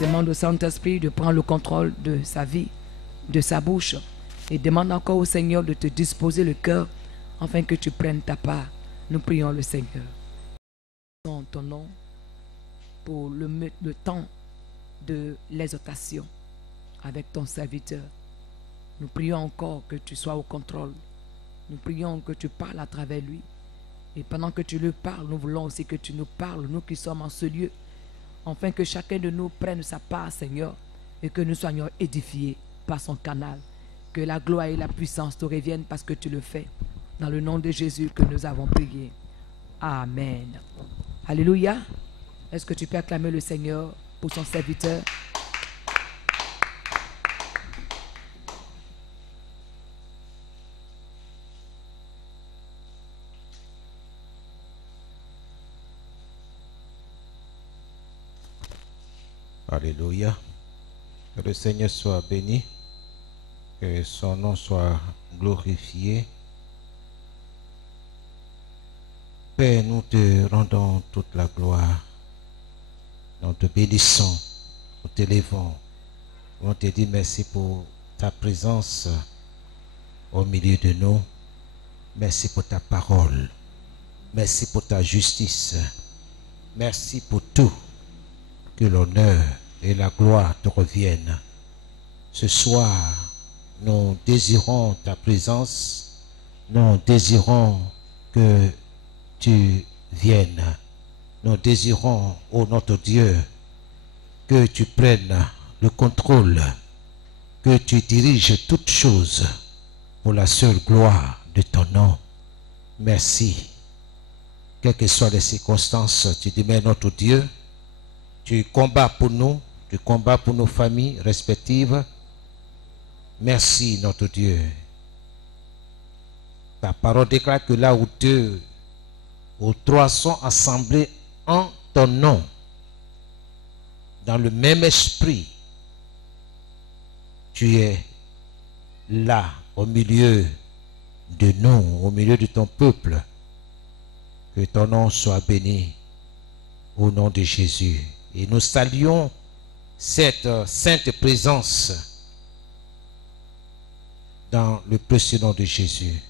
Demande au Saint-Esprit de prendre le contrôle de sa vie, de sa bouche. Et demande encore au Seigneur de te disposer le cœur afin que tu prennes ta part. Nous prions le Seigneur. En ton nom, pour le temps de l'exhortation avec ton serviteur. Nous prions encore que tu sois au contrôle. Nous prions que tu parles à travers lui. Et pendant que tu lui parles, nous voulons aussi que tu nous parles, nous qui sommes en ce lieu, afin que chacun de nous prenne sa part, Seigneur, et que nous soyons édifiés par son canal. Que la gloire et la puissance te reviennent parce que tu le fais. Dans le nom de Jésus que nous avons prié. Amen. Alléluia. Est-ce que tu peux acclamer le Seigneur pour son serviteur? Alléluia. Que le Seigneur soit béni. Que son nom soit glorifié. Père, nous te rendons toute la gloire. Nous te bénissons. Nous t'élevons. On te dit merci pour ta présence au milieu de nous. Merci pour ta parole. Merci pour ta justice. Merci pour tout. Que l'honneur et la gloire te reviennent. Ce soir, nous désirons ta présence. Nous désirons que tu viennes. Nous désirons, ô notre Dieu, que tu prennes le contrôle, que tu diriges toutes choses pour la seule gloire de ton nom. Merci. Quelles que soient les circonstances, tu demeures notre Dieu. Tu combats pour nous, tu combats pour nos familles respectives. Merci notre Dieu. Ta parole déclare que là où deux ou trois sont assemblés en ton nom, dans le même esprit, tu es là au milieu de nous, au milieu de ton peuple. Que ton nom soit béni au nom de Jésus. Et nous saluons cette sainte présence dans le précieux nom de Jésus.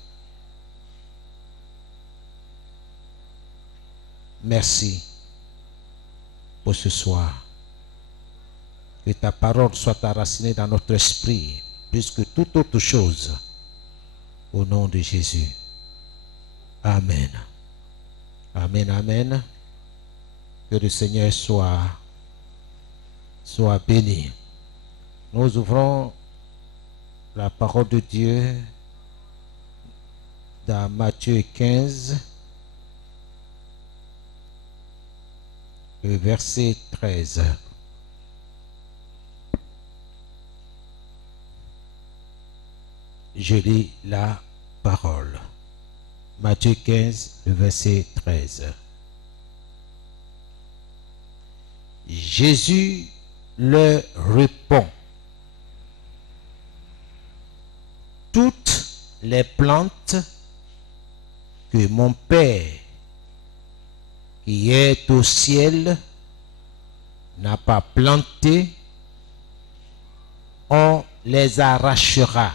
Merci pour ce soir. Que ta parole soit enracinée dans notre esprit plus que toute autre chose. Au nom de Jésus. Amen. Amen, amen. Que le Seigneur soit béni. Nous ouvrons la parole de Dieu dans Matthieu 15, le verset 13. Je lis la parole. Matthieu 15, le verset 13. Jésus leur répond: toutes les plantes que mon Père qui est au ciel n'a pas plantées, on les arrachera.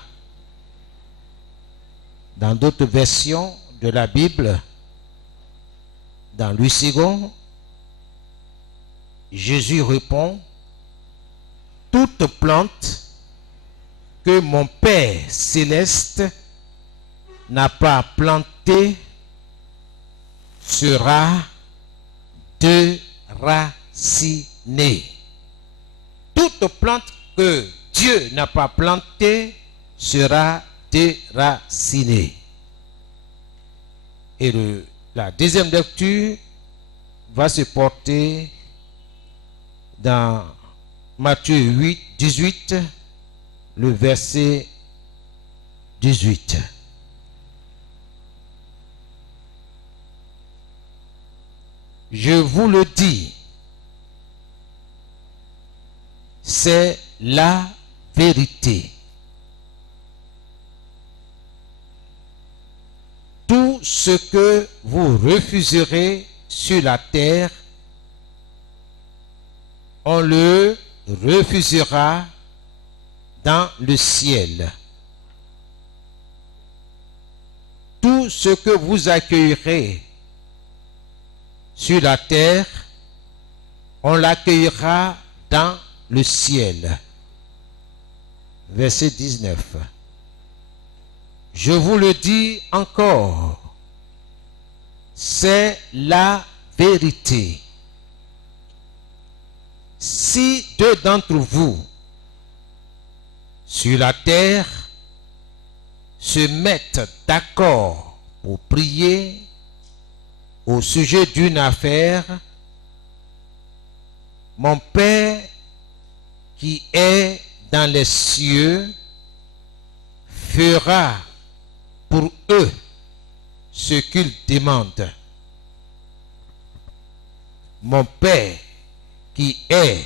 Dans d'autres versions de la Bible, dans Louis II, Jésus répond: toute plante que mon Père céleste n'a pas plantée sera déracinée. Toute plante que Dieu n'a pas plantée sera déracinée. Et la deuxième lecture va se porter dans Matthieu 8, 18, le verset 18. Je vous le dis, c'est la vérité. Tout ce que vous refuserez sur la terre, on le refusera dans le ciel. Tout ce que vous accueillerez sur la terre, on l'accueillera dans le ciel. Verset 19. Je vous le dis encore, c'est la vérité. Si deux d'entre vous sur la terre se mettent d'accord pour prier au sujet d'une affaire, mon Père qui est dans les cieux fera pour eux ce qu'ils demandent. Mon Père qui est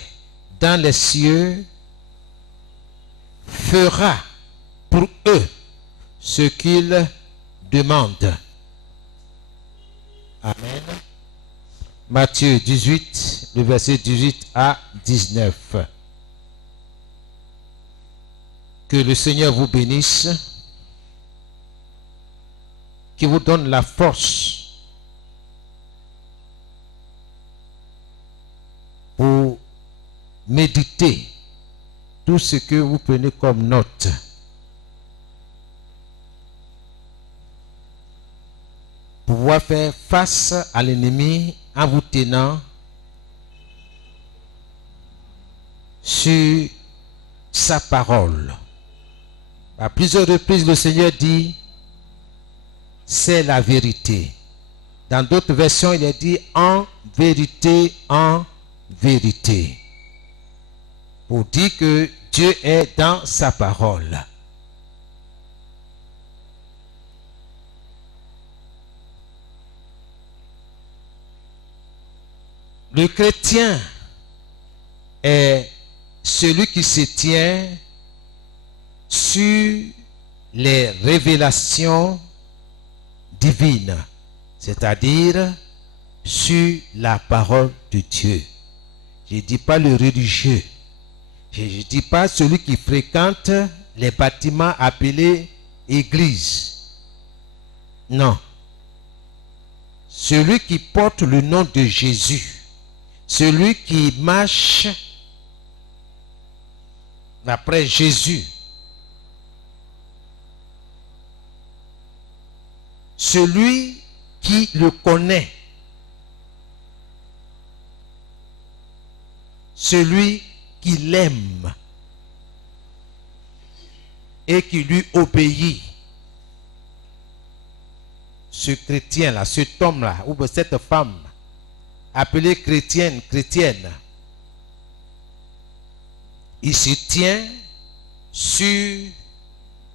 dans les cieux fera pour eux ce qu'ils demandent. Amen. Matthieu 18, le verset 18 à 19. Que le Seigneur vous bénisse, qui vous donne la force pour méditer tout ce que vous prenez comme note. Pouvoir faire face à l'ennemi en vous tenant sur sa parole. À plusieurs reprises, le Seigneur dit, c'est la vérité. Dans d'autres versions, il est dit en vérité, en vérité. Pour dire que Dieu est dans sa parole. Le chrétien est celui qui se tient sur les révélations divines, c'est-à-dire sur la parole de Dieu. Je ne dis pas le religieux, je ne dis pas celui qui fréquente les bâtiments appelés églises. Non. Celui qui porte le nom de Jésus, celui qui marche d'après Jésus, celui qui le connaît, celui qui l'aime et qui lui obéit. Ce chrétien-là, cet homme-là, ou cette femme, appelée chrétienne, il se tient sur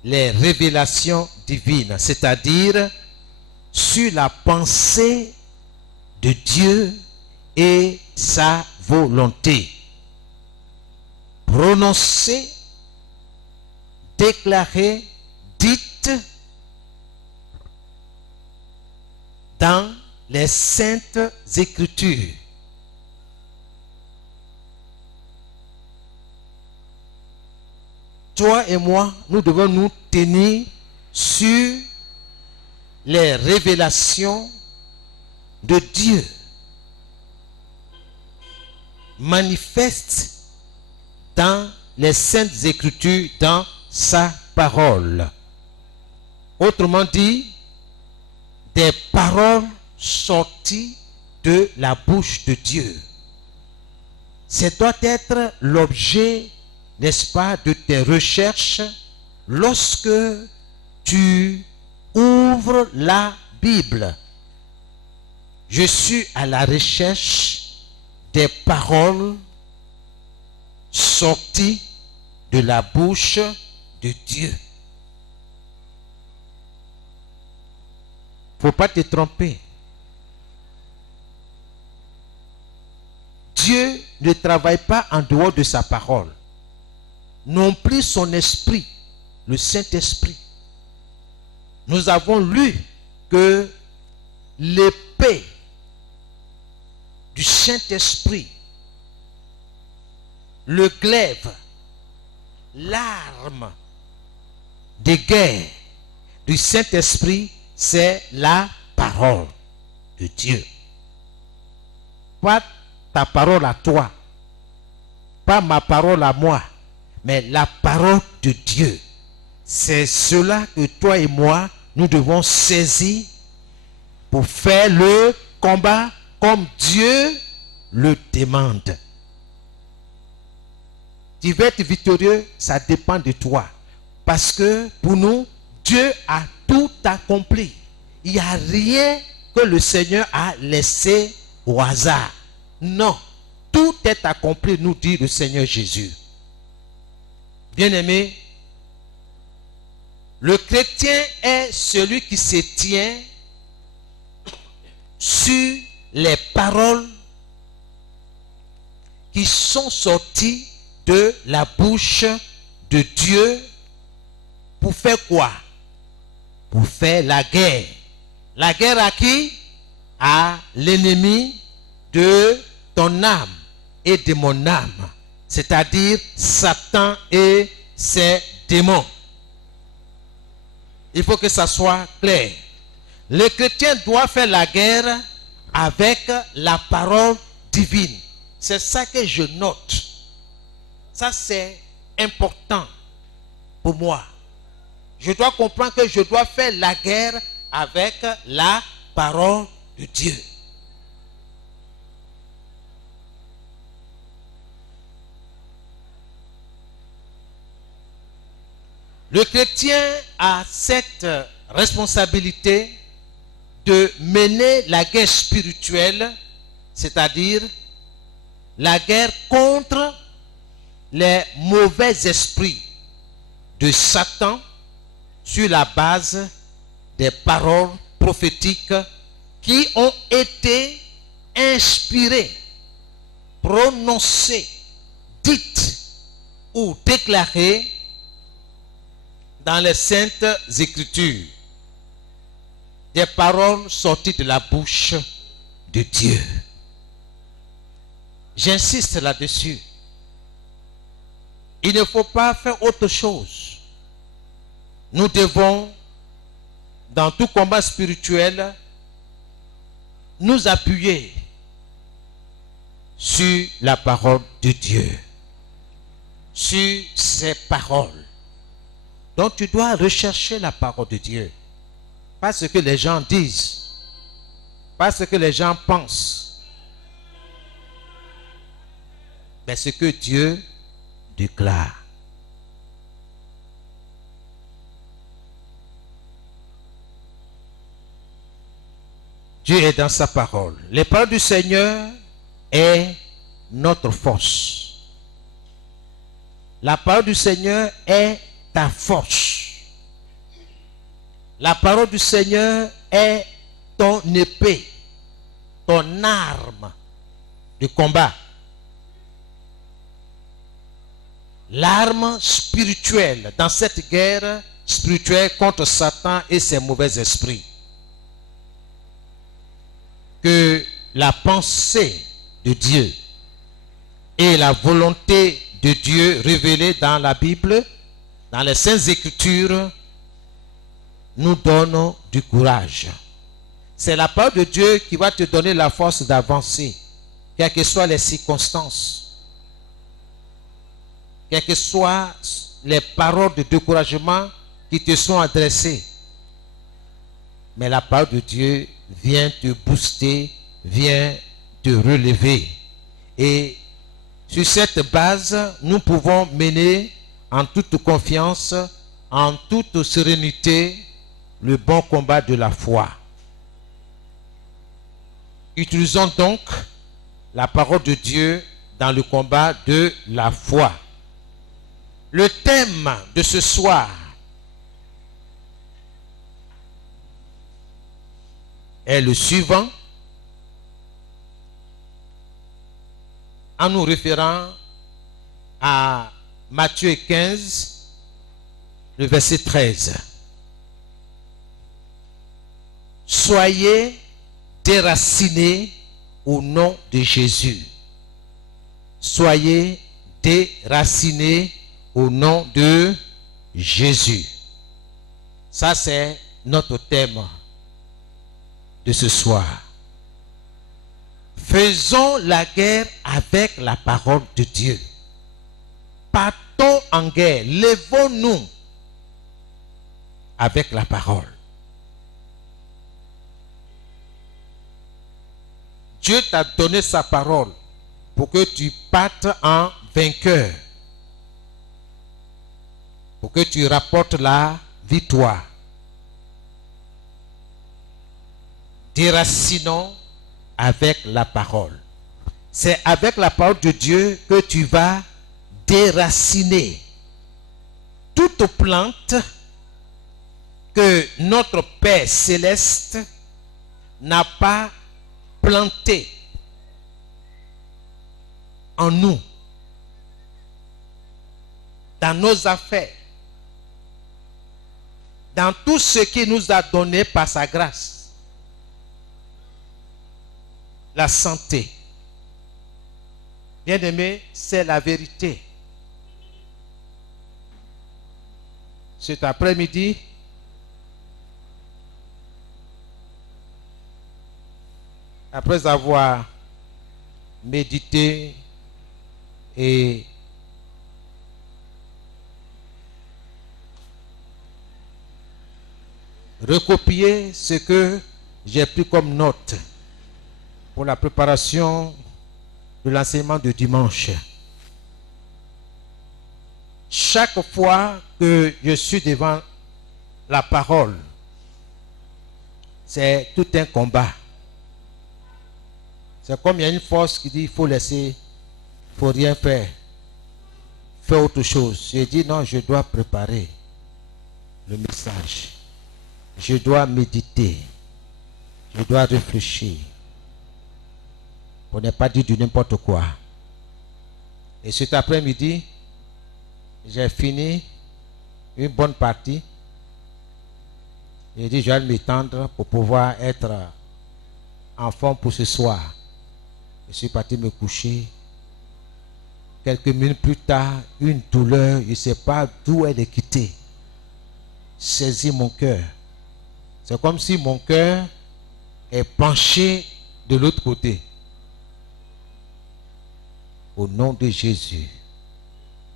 les révélations divines, c'est-à-dire sur la pensée de Dieu et sa volonté. Prononcée, déclarée, dite dans les saintes écritures. Toi et moi, nous devons nous tenir sur les révélations de Dieu manifestes dans les saintes écritures, dans sa parole. Autrement dit, des paroles sorties de la bouche de Dieu. Ce doit être l'objet, n'est-ce pas, de tes recherches lorsque tu ouvres la Bible. Je suis à la recherche des paroles sorties de la bouche de Dieu. Il ne faut pas te tromper. Dieu ne travaille pas en dehors de sa parole. Non plus son esprit, le Saint-Esprit. Nous avons lu que l'épée Saint-Esprit, le glaive, l'arme de guerre du Saint-Esprit, c'est la parole de Dieu. Pas ta parole à toi, pas ma parole à moi, mais la parole de Dieu. C'est cela que toi et moi, nous devons saisir pour faire le combat comme Dieu le demande. Tu veux être victorieux, ça dépend de toi. Parce que pour nous, Dieu a tout accompli. Il n'y a rien que le Seigneur a laissé au hasard. Non, tout est accompli, nous dit le Seigneur Jésus. Bien-aimé, le chrétien est celui qui se tient sur les paroles qui sont sorties de la bouche de Dieu pour faire quoi? Pour faire la guerre. La guerre à qui? À l'ennemi de ton âme et de mon âme, c'est-à-dire Satan et ses démons. Il faut que ça soit clair. Le chrétien doit faire la guerre avec la parole divine. C'est ça que je note. Ça, c'est important pour moi. Je dois comprendre que je dois faire la guerre avec la parole de Dieu. Le chrétien a cette responsabilité de mener la guerre spirituelle, c'est-à-dire la guerre contre les mauvais esprits de Satan sur la base des paroles prophétiques qui ont été inspirées, prononcées, dites ou déclarées dans les Saintes Écritures. Des paroles sorties de la bouche de Dieu. J'insiste là-dessus. Il ne faut pas faire autre chose. Nous devons, dans tout combat spirituel, nous appuyer sur la parole de Dieu, sur ses paroles. Donc tu dois rechercher la parole de Dieu. Pas ce que les gens disent, pas ce que les gens pensent, mais ce que Dieu déclare. Dieu est dans sa parole. Les paroles du Seigneur est notre force. La parole du Seigneur est ta force. La parole du Seigneur est ton épée, ton arme de combat. L'arme spirituelle dans cette guerre spirituelle contre Satan et ses mauvais esprits. Que la pensée de Dieu et la volonté de Dieu révélée dans la Bible, dans les Saintes Écritures, nous donnent du courage. C'est la parole de Dieu qui va te donner la force d'avancer, quelles que soient les circonstances, quelles que soient les paroles de découragement qui te sont adressées. Mais la parole de Dieu vient te booster, vient te relever. Et sur cette base, nous pouvons mener en toute confiance, en toute sérénité, le bon combat de la foi. Utilisons donc la parole de Dieu dans le combat de la foi. Le thème de ce soir est le suivant, en nous référant à Matthieu 15, le verset 13. Soyez déracinés au nom de Jésus. Soyez déracinés au nom de Jésus. Ça, c'est notre thème de ce soir. Faisons la guerre avec la parole de Dieu. Partons en guerre. Lèvons-nous avec la parole. Dieu t'a donné sa parole pour que tu partes en vainqueur. Pour que tu rapportes la victoire. Déracinons avec la parole. C'est avec la parole de Dieu que tu vas déraciner toute plante que notre Père céleste n'a pas plantée en nous, dans nos affaires, dans tout ce qu'il nous a donné par sa grâce. La santé. Bien-aimé, c'est la vérité. Cet après-midi, après avoir médité et recopié ce que j'ai pris comme note pour la préparation de l'enseignement de dimanche. Chaque fois que je suis devant la parole, c'est tout un combat. C'est comme il y a une force qui dit il faut laisser, il ne faut rien faire, faire autre chose. J'ai dit non, je dois préparer le message. Je dois méditer. Je dois réfléchir. Pour ne pas dire du n'importe quoi. Et cet après-midi, j'ai fini une bonne partie. J'ai dit, je vais m'étendre pour pouvoir être en forme pour ce soir. Je suis parti me coucher. Quelques minutes plus tard, une douleur, je ne sais pas d'où elle est quittée, saisit mon cœur. C'est comme si mon cœur est penché de l'autre côté. Au nom de Jésus,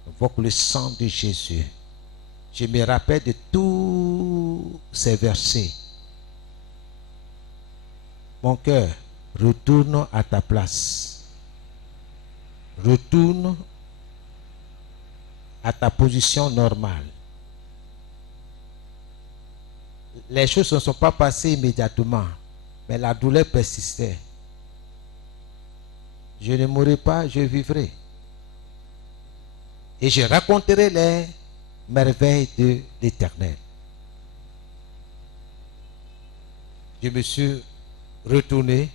invoque le sang de Jésus. Je me rappelle de tous ces versets. Mon cœur, retourne à ta place. Retourne à ta position normale. Les choses ne sont pas passées immédiatement, mais la douleur persistait. Je ne mourrai pas, je vivrai. Et je raconterai les merveilles de l'Éternel. Je me suis retourné.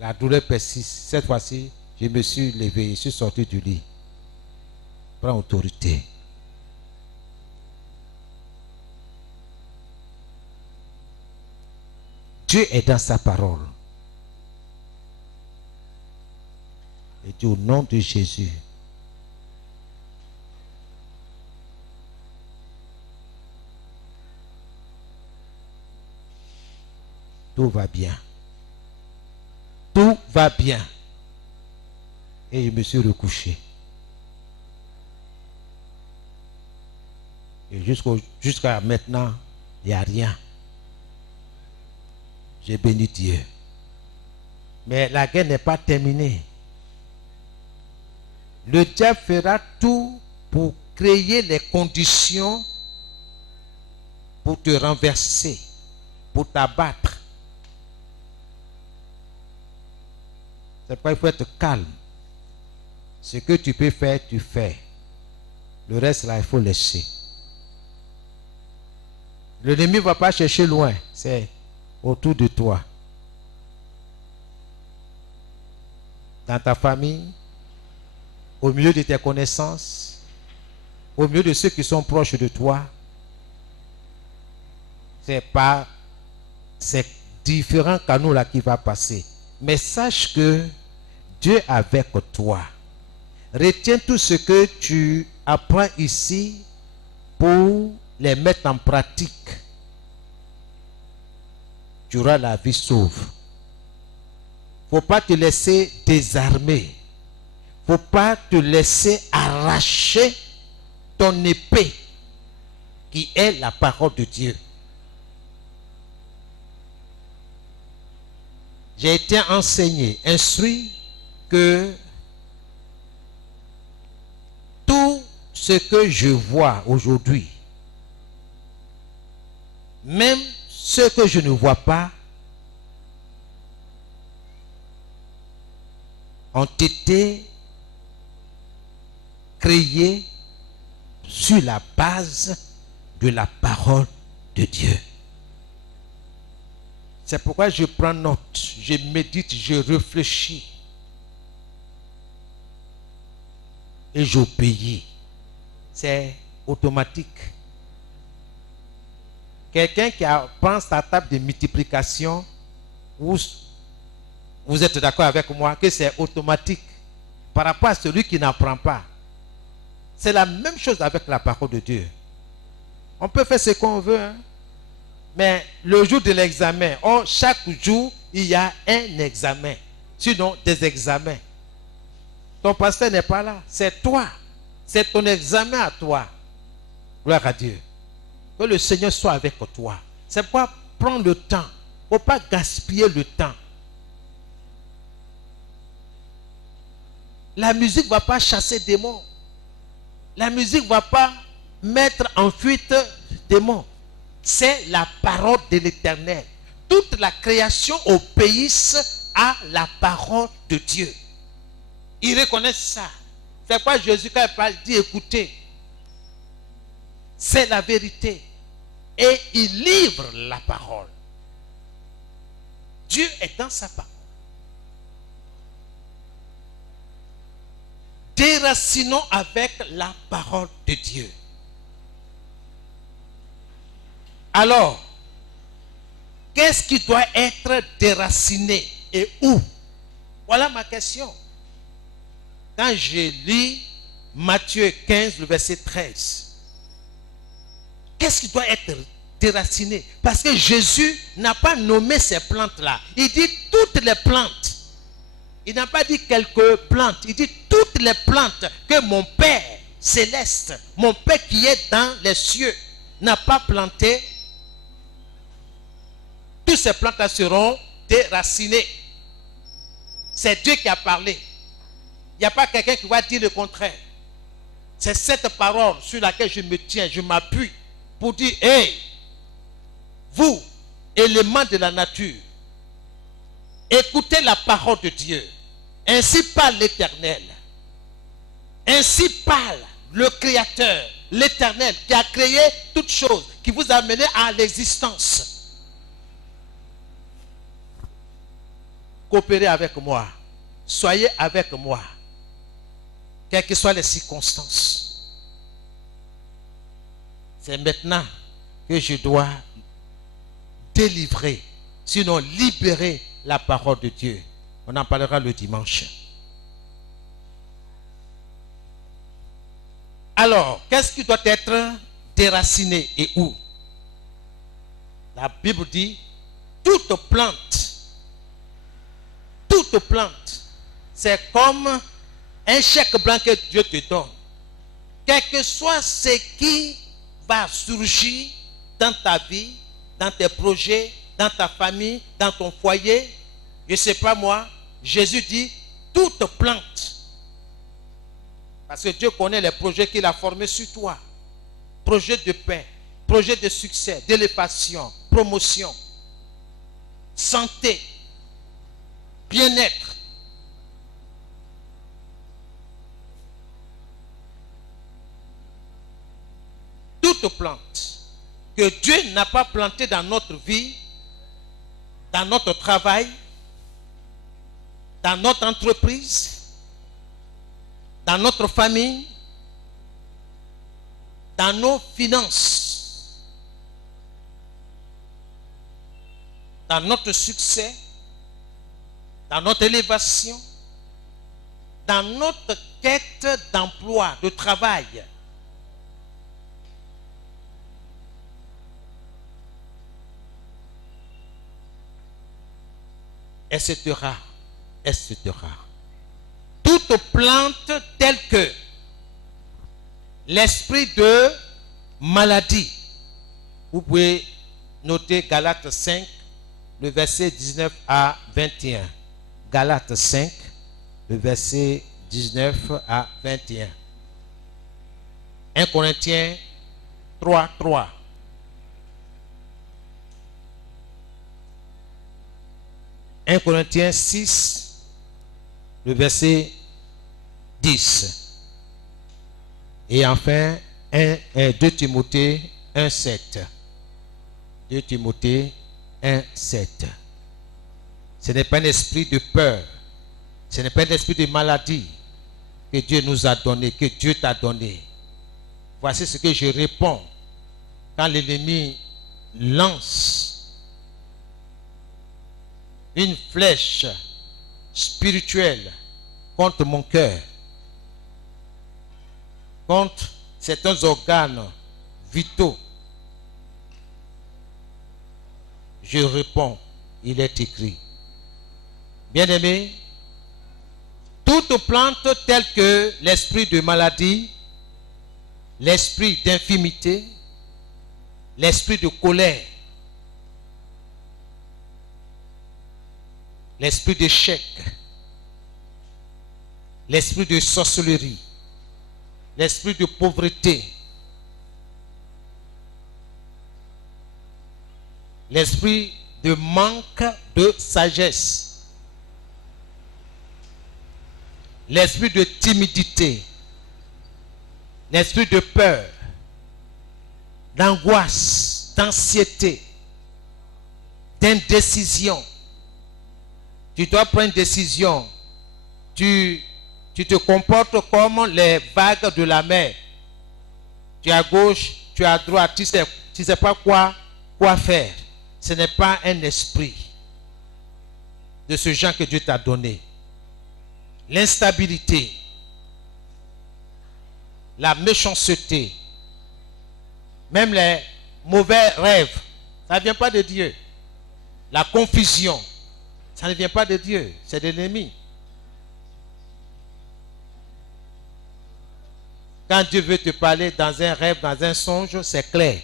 La douleur persiste. Cette fois-ci, je me suis levé, je suis sorti du lit. Prends autorité. Dieu est dans sa parole. Et dit au nom de Jésus, tout va bien. Tout va bien. Et je me suis recouché. Et jusqu'à maintenant, il n'y a rien. J'ai béni Dieu. Mais la guerre n'est pas terminée. Le diable fera tout pour créer les conditions pour te renverser, pour t'abattre. C'est pourquoi il faut être calme. Ce que tu peux faire, tu fais. Le reste là, il faut laisser. L'ennemi ne va pas chercher loin, c'est autour de toi. Dans ta famille, au milieu de tes connaissances, au milieu de ceux qui sont proches de toi. C'est différents canaux là qui va passer. Mais sache que Dieu est avec toi. Retiens tout ce que tu apprends ici pour les mettre en pratique. Tu auras la vie sauve. Il ne faut pas te laisser désarmer. Il ne faut pas te laisser arracher ton épée qui est la parole de Dieu. J'ai été enseigné, instruit que tout ce que je vois aujourd'hui, même ce que je ne vois pas, ont été créés sur la base de la parole de Dieu. C'est pourquoi je prends note, je médite, je réfléchis et j'obéis. C'est automatique. Quelqu'un qui prend sa table de multiplication, vous êtes d'accord avec moi que c'est automatique par rapport à celui qui n'apprend pas. C'est la même chose avec la parole de Dieu. On peut faire ce qu'on veut, hein? Mais le jour de l'examen, chaque jour, il y a un examen. Sinon, des examens. Ton pasteur n'est pas là. C'est toi. C'est ton examen à toi. Gloire à Dieu. Que le Seigneur soit avec toi. C'est pourquoi prendre le temps. Il ne faut pas gaspiller le temps. La musique ne va pas chasser des démons. La musique ne va pas mettre en fuite des démons. C'est la parole de l'Éternel. Toute la création obéisse à la parole de Dieu. Ils reconnaissent ça. C'est pourquoi Jésus, quand il parle, dit écoutez, c'est la vérité. Et il livre la parole. Dieu est dans sa parole. Déracinons avec la parole de Dieu. Alors, qu'est-ce qui doit être déraciné et où? Voilà ma question. Quand je lis Matthieu 15, le verset 13, qu'est-ce qui doit être déraciné? Parce que Jésus n'a pas nommé ces plantes-là. Il dit toutes les plantes. Il n'a pas dit quelques plantes. Il dit toutes les plantes que mon Père céleste, mon Père qui est dans les cieux, n'a pas plantées. Toutes ces plantes-là seront déracinées. C'est Dieu qui a parlé. Il n'y a pas quelqu'un qui va dire le contraire. C'est cette parole sur laquelle je me tiens, je m'appuie pour dire, hey, vous, éléments de la nature, écoutez la parole de Dieu. Ainsi parle l'Éternel. Ainsi parle le Créateur, l'Éternel, qui a créé toutes choses, qui vous a mené à l'existence. Coopérez avec moi. Soyez avec moi. Quelles que soient les circonstances. C'est maintenant que je dois délivrer, sinon libérer la parole de Dieu. On en parlera le dimanche. Alors, qu'est-ce qui doit être déraciné et où? La Bible dit, toute plante, c'est comme un chèque blanc que Dieu te donne. Quel que soit ce qui va surgir dans ta vie, dans tes projets, dans ta famille, dans ton foyer, je ne sais pas moi, Jésus dit, toute plante. Parce que Dieu connaît les projets qu'il a formés sur toi. Projet de paix, projet de succès, d'élévation, promotion, santé, bien-être. Toute plante que Dieu n'a pas plantée dans notre vie, dans notre travail, dans notre entreprise, dans notre famille, dans nos finances, dans notre succès, dans notre élévation, dans notre quête d'emploi, de travail. Etc. Etc. Toute plante telle que l'esprit de maladie. Vous pouvez noter Galates 5, le verset 19 à 21. Galates 5, le verset 19 à 21. 1 Corinthiens 3, 3. 1 Corinthiens 6, le verset 10. Et enfin, 2 Timothée 1, 7. 2 Timothée 1, 7. Ce n'est pas un esprit de peur. Ce n'est pas un esprit de maladie que Dieu nous a donné, que Dieu t'a donné. Voici ce que je réponds quand l'ennemi lance une flèche spirituelle contre mon cœur, contre certains organes vitaux. Je réponds, il est écrit. Bien-aimés, toute plante telle que l'esprit de maladie, l'esprit d'infimité, l'esprit de colère, l'esprit d'échec, l'esprit de sorcellerie, l'esprit de pauvreté, l'esprit de manque de sagesse, l'esprit de timidité, l'esprit de peur, d'angoisse, d'anxiété, d'indécision. Tu dois prendre une décision. Tu te comportes comme les vagues de la mer. Tu es à gauche, tu es à droite, tu sais pas quoi faire. Ce n'est pas un esprit de ce genre que Dieu t'a donné. L'instabilité, la méchanceté, même les mauvais rêves, ça ne vient pas de Dieu. La confusion, ça ne vient pas de Dieu, c'est de l'ennemi. Quand Dieu veut te parler dans un rêve, dans un songe, c'est clair.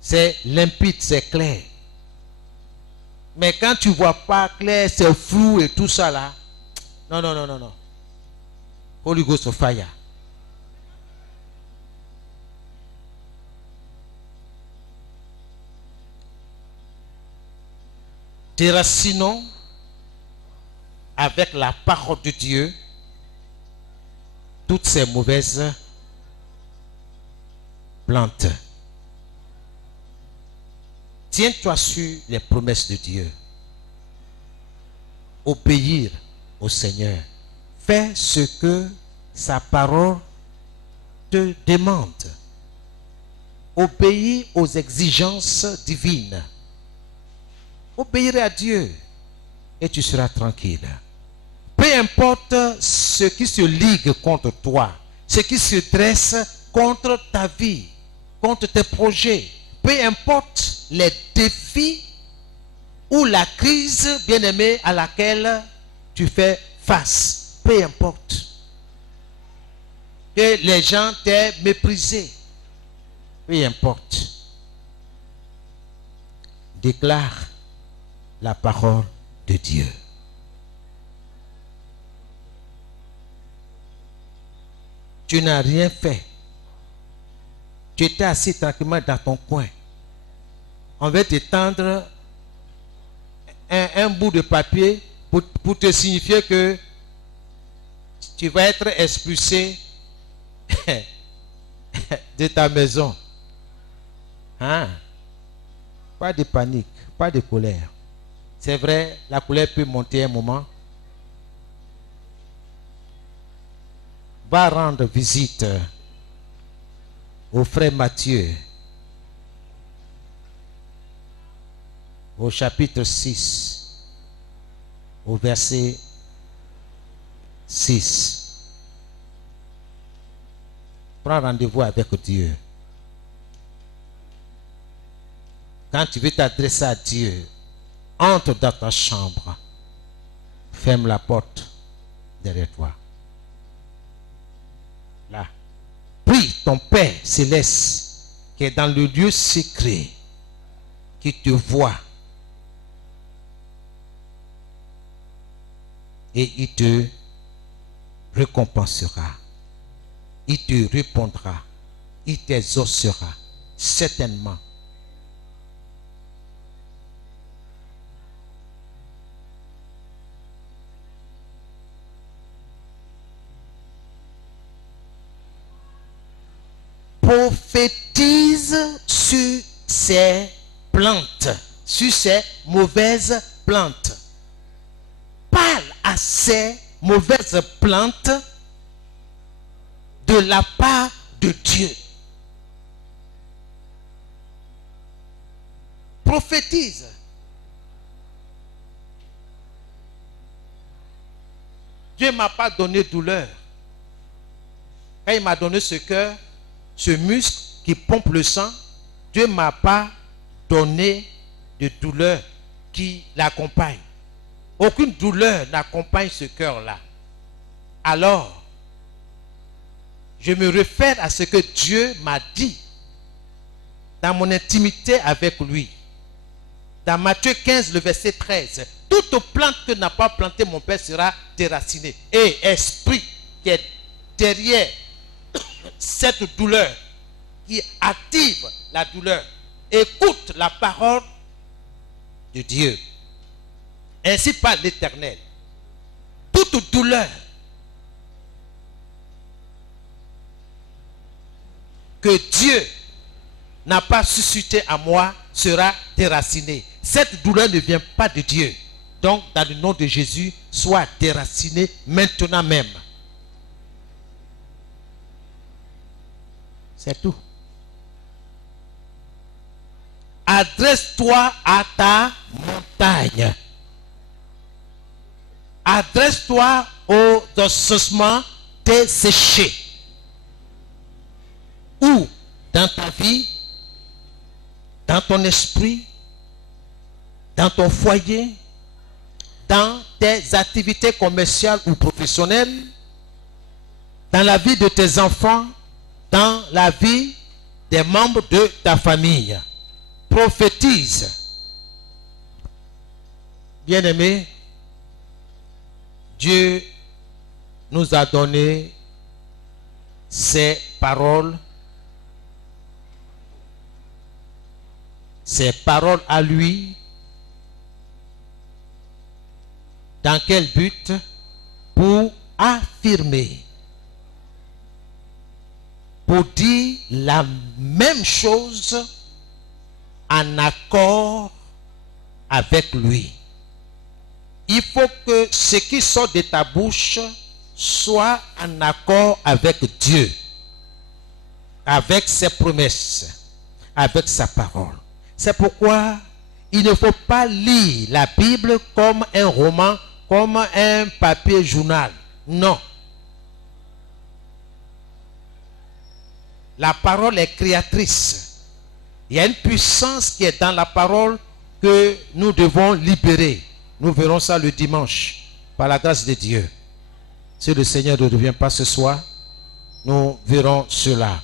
C'est limpide, c'est clair. Mais quand tu ne vois pas clair, c'est flou et tout ça là. Non. Holy Ghost of fire. Déracinons avec la parole de Dieu toutes ces mauvaises plantes. Tiens-toi sur les promesses de Dieu. Obéir au Seigneur. Fais ce que sa parole te demande. Obéis aux exigences divines. Obéir à Dieu et tu seras tranquille. Peu importe ce qui se ligue contre toi, ce qui se dresse contre ta vie, contre tes projets, peu importe les défis ou la crise, bien-aimée, à laquelle tu fais face, peu importe que les gens t'aient méprisé, peu importe, déclare la parole de Dieu. Tu n'as rien fait. Tu étais assis tranquillement dans ton coin. On va t'étendre un bout de papier pour te signifier que tu vas être expulsé de ta maison. Hein? Pas de panique, pas de colère. C'est vrai, la colère peut monter un moment. Va rendre visite au frère Matthieu au chapitre 6. au verset 6. Prends rendez-vous avec Dieu. Quand tu veux t'adresser à Dieu, entre dans ta chambre, ferme la porte derrière toi. Là, prie ton Père céleste qui est dans le lieu secret, qui te voit. Et il te récompensera. Il te répondra. Il t'exaucera. Certainement. Prophétise sur ces plantes, sur ces mauvaises plantes. Parle à ces mauvaises plantes de la part de Dieu. Prophétise. Dieu ne m'a pas donné douleur. Quand il m'a donné ce cœur, ce muscle qui pompe le sang, Dieu ne m'a pas donné de douleur qui l'accompagne. Aucune douleur n'accompagne ce cœur-là. Alors, je me réfère à ce que Dieu m'a dit dans mon intimité avec lui. Dans Matthieu 15, le verset 13. Toute plante que n'a pas planté mon Père sera déracinée. Et esprit qui est derrière cette douleur, qui active la douleur, écoute la parole de Dieu. Ainsi parle l'Éternel. Toute douleur que Dieu n'a pas suscité à moi sera déracinée. Cette douleur ne vient pas de Dieu. Donc, dans le nom de Jésus, sois déraciné maintenant même. C'est tout. Adresse-toi à ta montagne. Adresse-toi aux ossements desséchés. Ou dans ta vie, dans ton esprit, dans ton foyer, dans tes activités commerciales ou professionnelles, dans la vie de tes enfants, dans la vie des membres de ta famille. Prophétise. Bien-aimés, Dieu nous a donné ces paroles à lui. Dans quel but? Pour affirmer, pour dire la même chose en accord avec lui. Il faut que ce qui sort de ta bouche soit en accord avec Dieu, avec ses promesses, avec sa parole. C'est pourquoi il ne faut pas lire la Bible comme un roman, comme un papier journal. Non. La parole est créatrice. Il y a une puissance qui est dans la parole que nous devons libérer. Nous verrons ça le dimanche, par la grâce de Dieu. Si le Seigneur ne revient pas ce soir, nous verrons cela.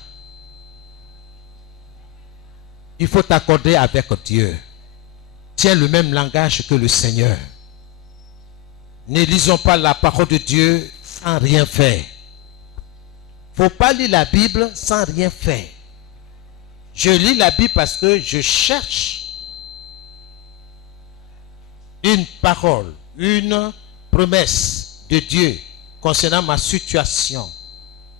Il faut t'accorder avec Dieu. Tiens le même langage que le Seigneur. Ne lisons pas la parole de Dieu sans rien faire. Il ne faut pas lire la Bible sans rien faire. Je lis la Bible parce que je cherche une parole, une promesse de Dieu concernant ma situation,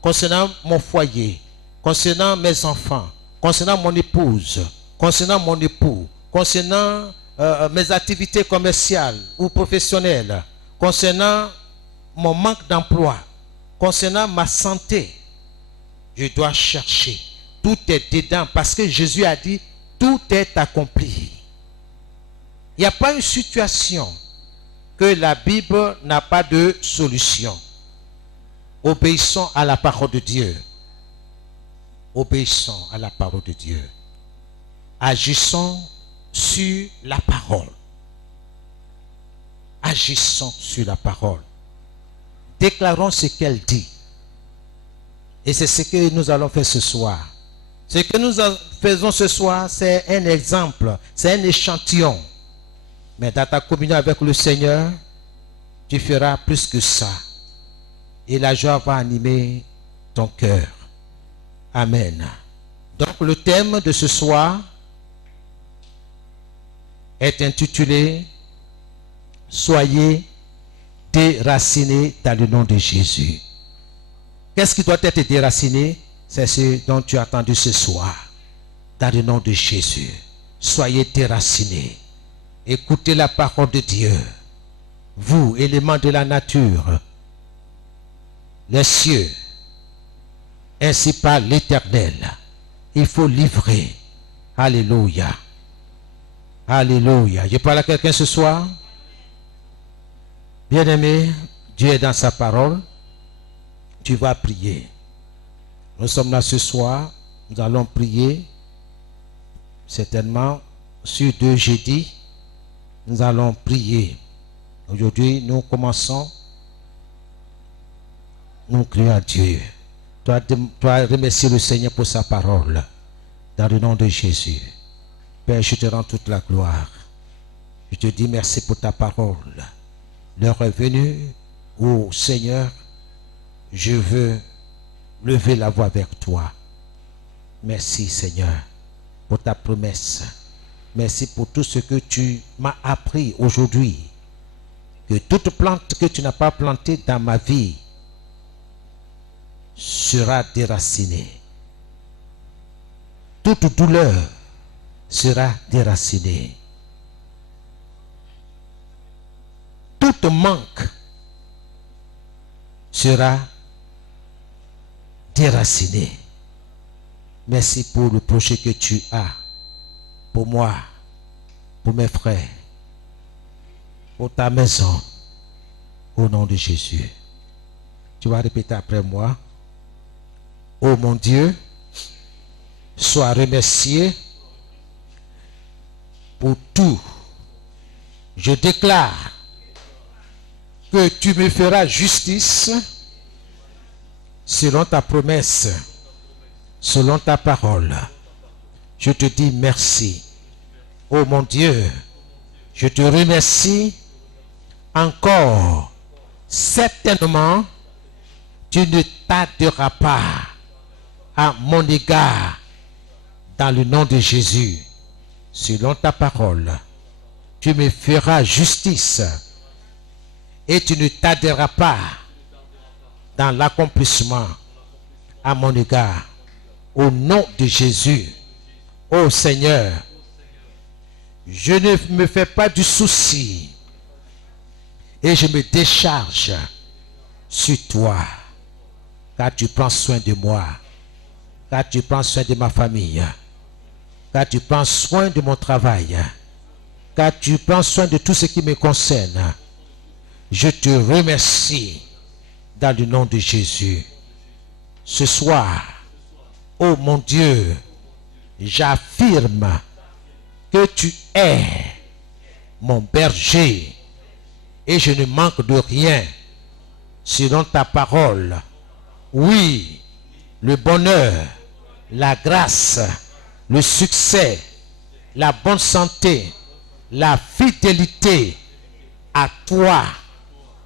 concernant mon foyer, concernant mes enfants, concernant mon épouse, concernant mon époux, concernant mes activités commerciales ou professionnelles, concernant mon manque d'emploi, concernant ma santé. Je dois chercher. Tout est dedans parce que Jésus a dit tout est accompli. Il n'y a pas une situation que la Bible n'a pas de solution. Obéissons à la parole de Dieu. Obéissons à la parole de Dieu. Agissons sur la parole. Agissons sur la parole. Déclarons ce qu'elle dit. Et c'est ce que nous allons faire ce soir. Ce que nous faisons ce soir, c'est un exemple, c'est un échantillon. Mais dans ta communion avec le Seigneur, tu feras plus que ça. Et la joie va animer ton cœur. Amen. Donc le thème de ce soir est intitulé « Soyez déracinés dans le nom de Jésus ». Qu'est-ce qui doit être déraciné? C'est ce dont tu as entendu ce soir. Dans le nom de Jésus. Soyez déracinés. Écoutez la parole de Dieu. Vous, éléments de la nature, les cieux, ainsi par l'Éternel. Il faut livrer. Alléluia. Alléluia. Je parle à quelqu'un ce soir. Bien-aimé, Dieu est dans sa parole. Tu vas prier. Nous sommes là ce soir. Nous allons prier. Certainement, sur 2 jeudis, nous allons prier. Aujourd'hui, nous commençons. Nous crions à Dieu. Tu vas remercier le Seigneur pour sa parole. Dans le nom de Jésus. Père, je te rends toute la gloire. Je te dis merci pour ta parole. L'heure est venue où, Seigneur, je veux lever la voix vers toi. Merci, Seigneur, pour ta promesse. Merci pour tout ce que tu m'as appris aujourd'hui. Que toute plante que tu n'as pas plantée dans ma vie sera déracinée. Toute douleur sera déracinée. Tout manque sera déraciné. Merci pour le projet que tu as pour moi, pour mes frères, pour ta maison, au nom de Jésus. Tu vas répéter après moi. Oh mon Dieu, sois remercié pour tout. Je déclare que tu me feras justice selon ta promesse, selon ta parole. Je te dis merci. Oh mon Dieu, je te remercie encore. Certainement, tu ne tarderas pas à mon égard dans le nom de Jésus. Selon ta parole, tu me feras justice et tu ne tarderas pas dans l'accomplissement à mon égard. Au nom de Jésus, ô Seigneur, je ne me fais pas du souci et je me décharge sur toi, car tu prends soin de moi, car tu prends soin de ma famille, car tu prends soin de mon travail, car tu prends soin de tout ce qui me concerne. Je te remercie dans le nom de Jésus. Ce soir, ô mon Dieu, j'affirme que tu es mon berger et je ne manque de rien selon ta parole. Oui, le bonheur, la grâce, le succès, la bonne santé, la fidélité à toi,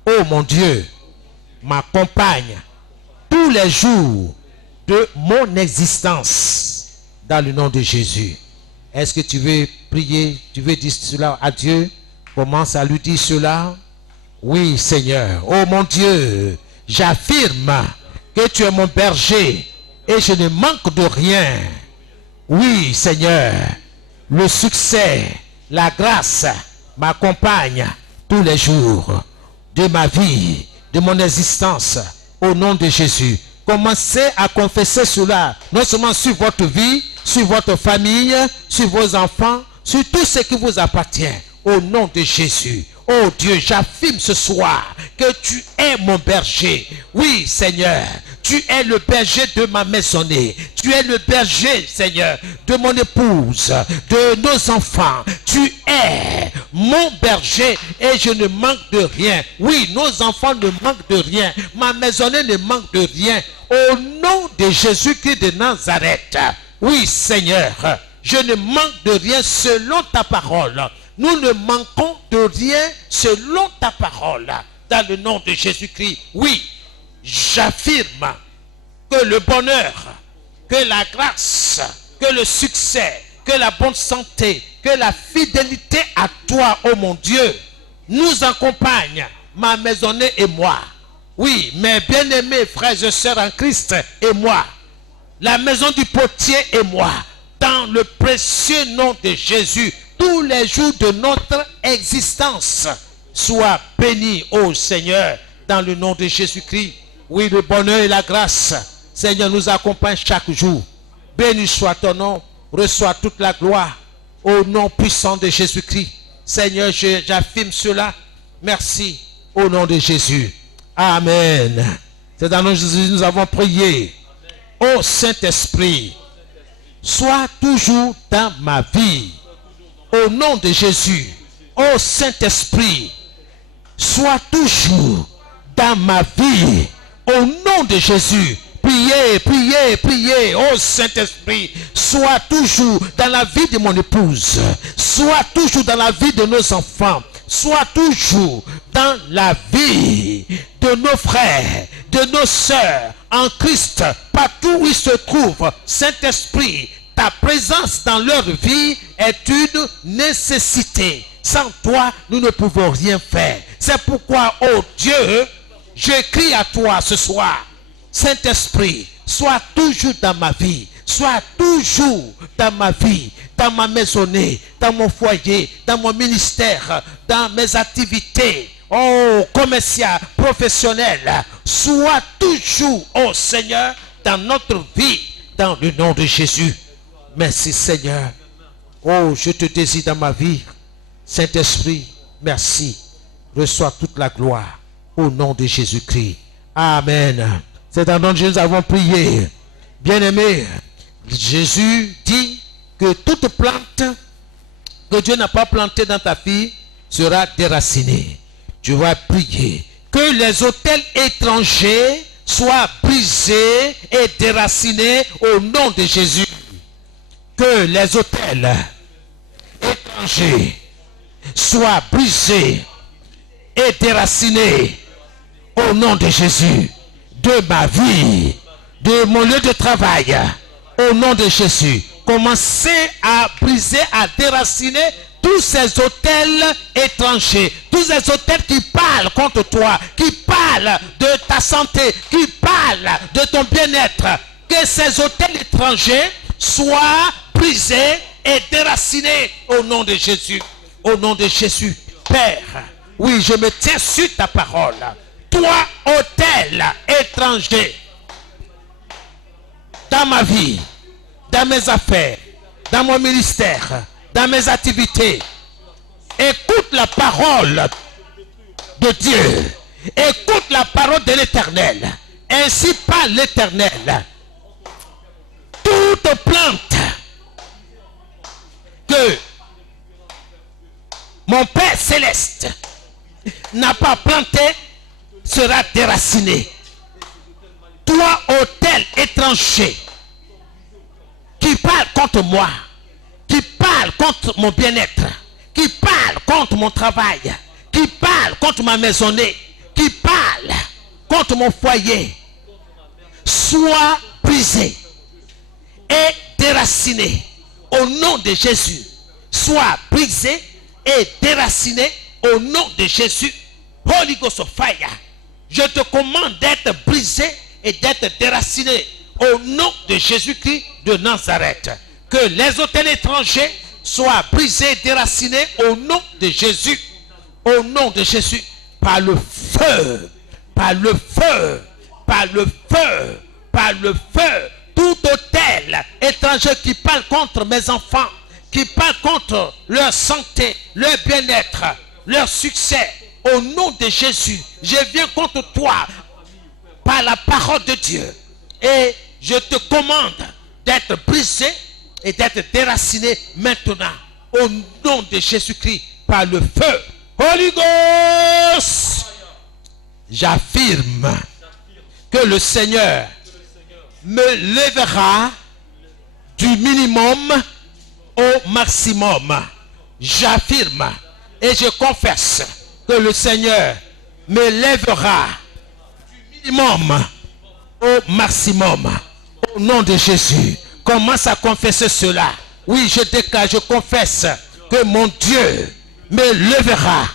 ô mon Dieu, m'accompagne tous les jours de mon existence dans le nom de Jésus. Est-ce que tu veux prier, tu veux dire cela à Dieu? Commence à lui dire cela. Oui, Seigneur. Oh mon Dieu, j'affirme que tu es mon berger et je ne manque de rien. Oui, Seigneur, le succès, la grâce m'accompagne tous les jours de ma vie, de mon existence, au nom de Jésus. Commencez à confesser cela, non seulement sur votre vie, sur votre famille, sur vos enfants, sur tout ce qui vous appartient, au nom de Jésus. Oh Dieu, j'affirme ce soir que tu es mon berger. Oui, Seigneur, tu es le berger de ma maisonnée. Tu es le berger, Seigneur, de mon épouse, de nos enfants. Tu es mon berger et je ne manque de rien. Oui, nos enfants ne manquent de rien. Ma maisonnée ne manque de rien. Au nom de Jésus-Christ de Nazareth. Oui, Seigneur, je ne manque de rien selon ta parole. Nous ne manquons de rien selon ta parole. Dans le nom de Jésus-Christ. Oui, j'affirme que le bonheur, que la grâce, que le succès, que la bonne santé, que la fidélité à toi, oh mon Dieu, nous accompagne, ma maisonnée et moi. Oui, mes bien-aimés frères et sœurs en Christ et moi. La maison du potier et moi. Dans le précieux nom de Jésus. Tous les jours de notre existence. Sois béni, ô Seigneur, dans le nom de Jésus-Christ. Oui, le bonheur et la grâce, Seigneur, nous accompagnent chaque jour. Béni soit ton nom. Reçois toute la gloire. Au nom puissant de Jésus-Christ. Seigneur, j'affirme cela. Merci. Au nom de Jésus. Amen. C'est dans le nom de Jésus que nous avons prié. Ô Saint-Esprit, sois toujours dans ma vie. Au nom de Jésus. Ô Saint-Esprit, sois toujours dans ma vie. Au nom de Jésus. Priez, priez, priez. Ô Saint-Esprit, sois toujours dans la vie de mon épouse. Sois toujours dans la vie de nos enfants. Sois toujours dans la vie de nos frères, de nos sœurs en Christ, partout où ils se trouvent. Saint-Esprit, ta présence dans leur vie est une nécessité. Sans toi, nous ne pouvons rien faire. C'est pourquoi, oh Dieu, je crie à toi ce soir. Saint-Esprit, sois toujours dans ma vie. Sois toujours dans ma vie, dans ma maisonnée, dans mon foyer, dans mon ministère, dans mes activités, oh, commerciales, professionnelles. Sois toujours, oh Seigneur, dans notre vie, dans le nom de Jésus. Merci Seigneur. Oh, je te désire dans ma vie. Saint-Esprit, merci. Reçois toute la gloire au nom de Jésus-Christ. Amen. C'est dans le nom de Jésus que nous avons prié. Bien-aimés, Jésus dit que toute plante que Dieu n'a pas plantée dans ta vie sera déracinée. Tu vas prier que les autels étrangers soient brisés et déracinés au nom de Jésus. Que les autels étrangers soient brisés et déracinés au nom de Jésus. De ma vie, de mon lieu de travail, au nom de Jésus. Commencez à briser, à déraciner tous ces autels étrangers, tous ces autels qui parlent contre toi, qui parlent de ta santé, qui parlent de ton bien-être. Que ces autels étrangers soient brisés et déracinés au nom de Jésus. Au nom de Jésus. Père, oui, je me tiens sur ta parole. Toi, autel étranger, dans ma vie, dans mes affaires, dans mon ministère, dans mes activités, écoute la parole de Dieu. Écoute la parole de l'Éternel. Ainsi parle l'Éternel. Toute plante que mon Père Céleste n'a pas plantée sera déracinée. Toi, autel étranger, qui parle contre moi, qui parle contre mon bien-être, qui parle contre mon travail, qui parle contre ma maisonnée, qui parle contre mon foyer, sois brisé et déraciné au nom de Jésus. Sois brisé et déraciné au nom de Jésus. Holy Ghost of fire. Je te commande d'être brisé et d'être déraciné au nom de Jésus-Christ de Nazareth. Que les autels étrangers soient brisés et déracinés au nom de Jésus. Au nom de Jésus. Par le feu. Par le feu. Par le feu. Par le feu. Tout autel étranger qui parle contre mes enfants, qui parle contre leur santé, leur bien-être, leur succès. Au nom de Jésus, je viens contre toi par la parole de Dieu. Et je te commande d'être brisé et d'être déraciné maintenant. Au nom de Jésus-Christ, par le feu. Holy Ghost, j'affirme que le Seigneur me lèvera du minimum au maximum. J'affirme et je confesse que le Seigneur me lèvera du minimum au maximum. Au nom de Jésus, commence à confesser cela. Oui, je déclare, je confesse que mon Dieu me lèvera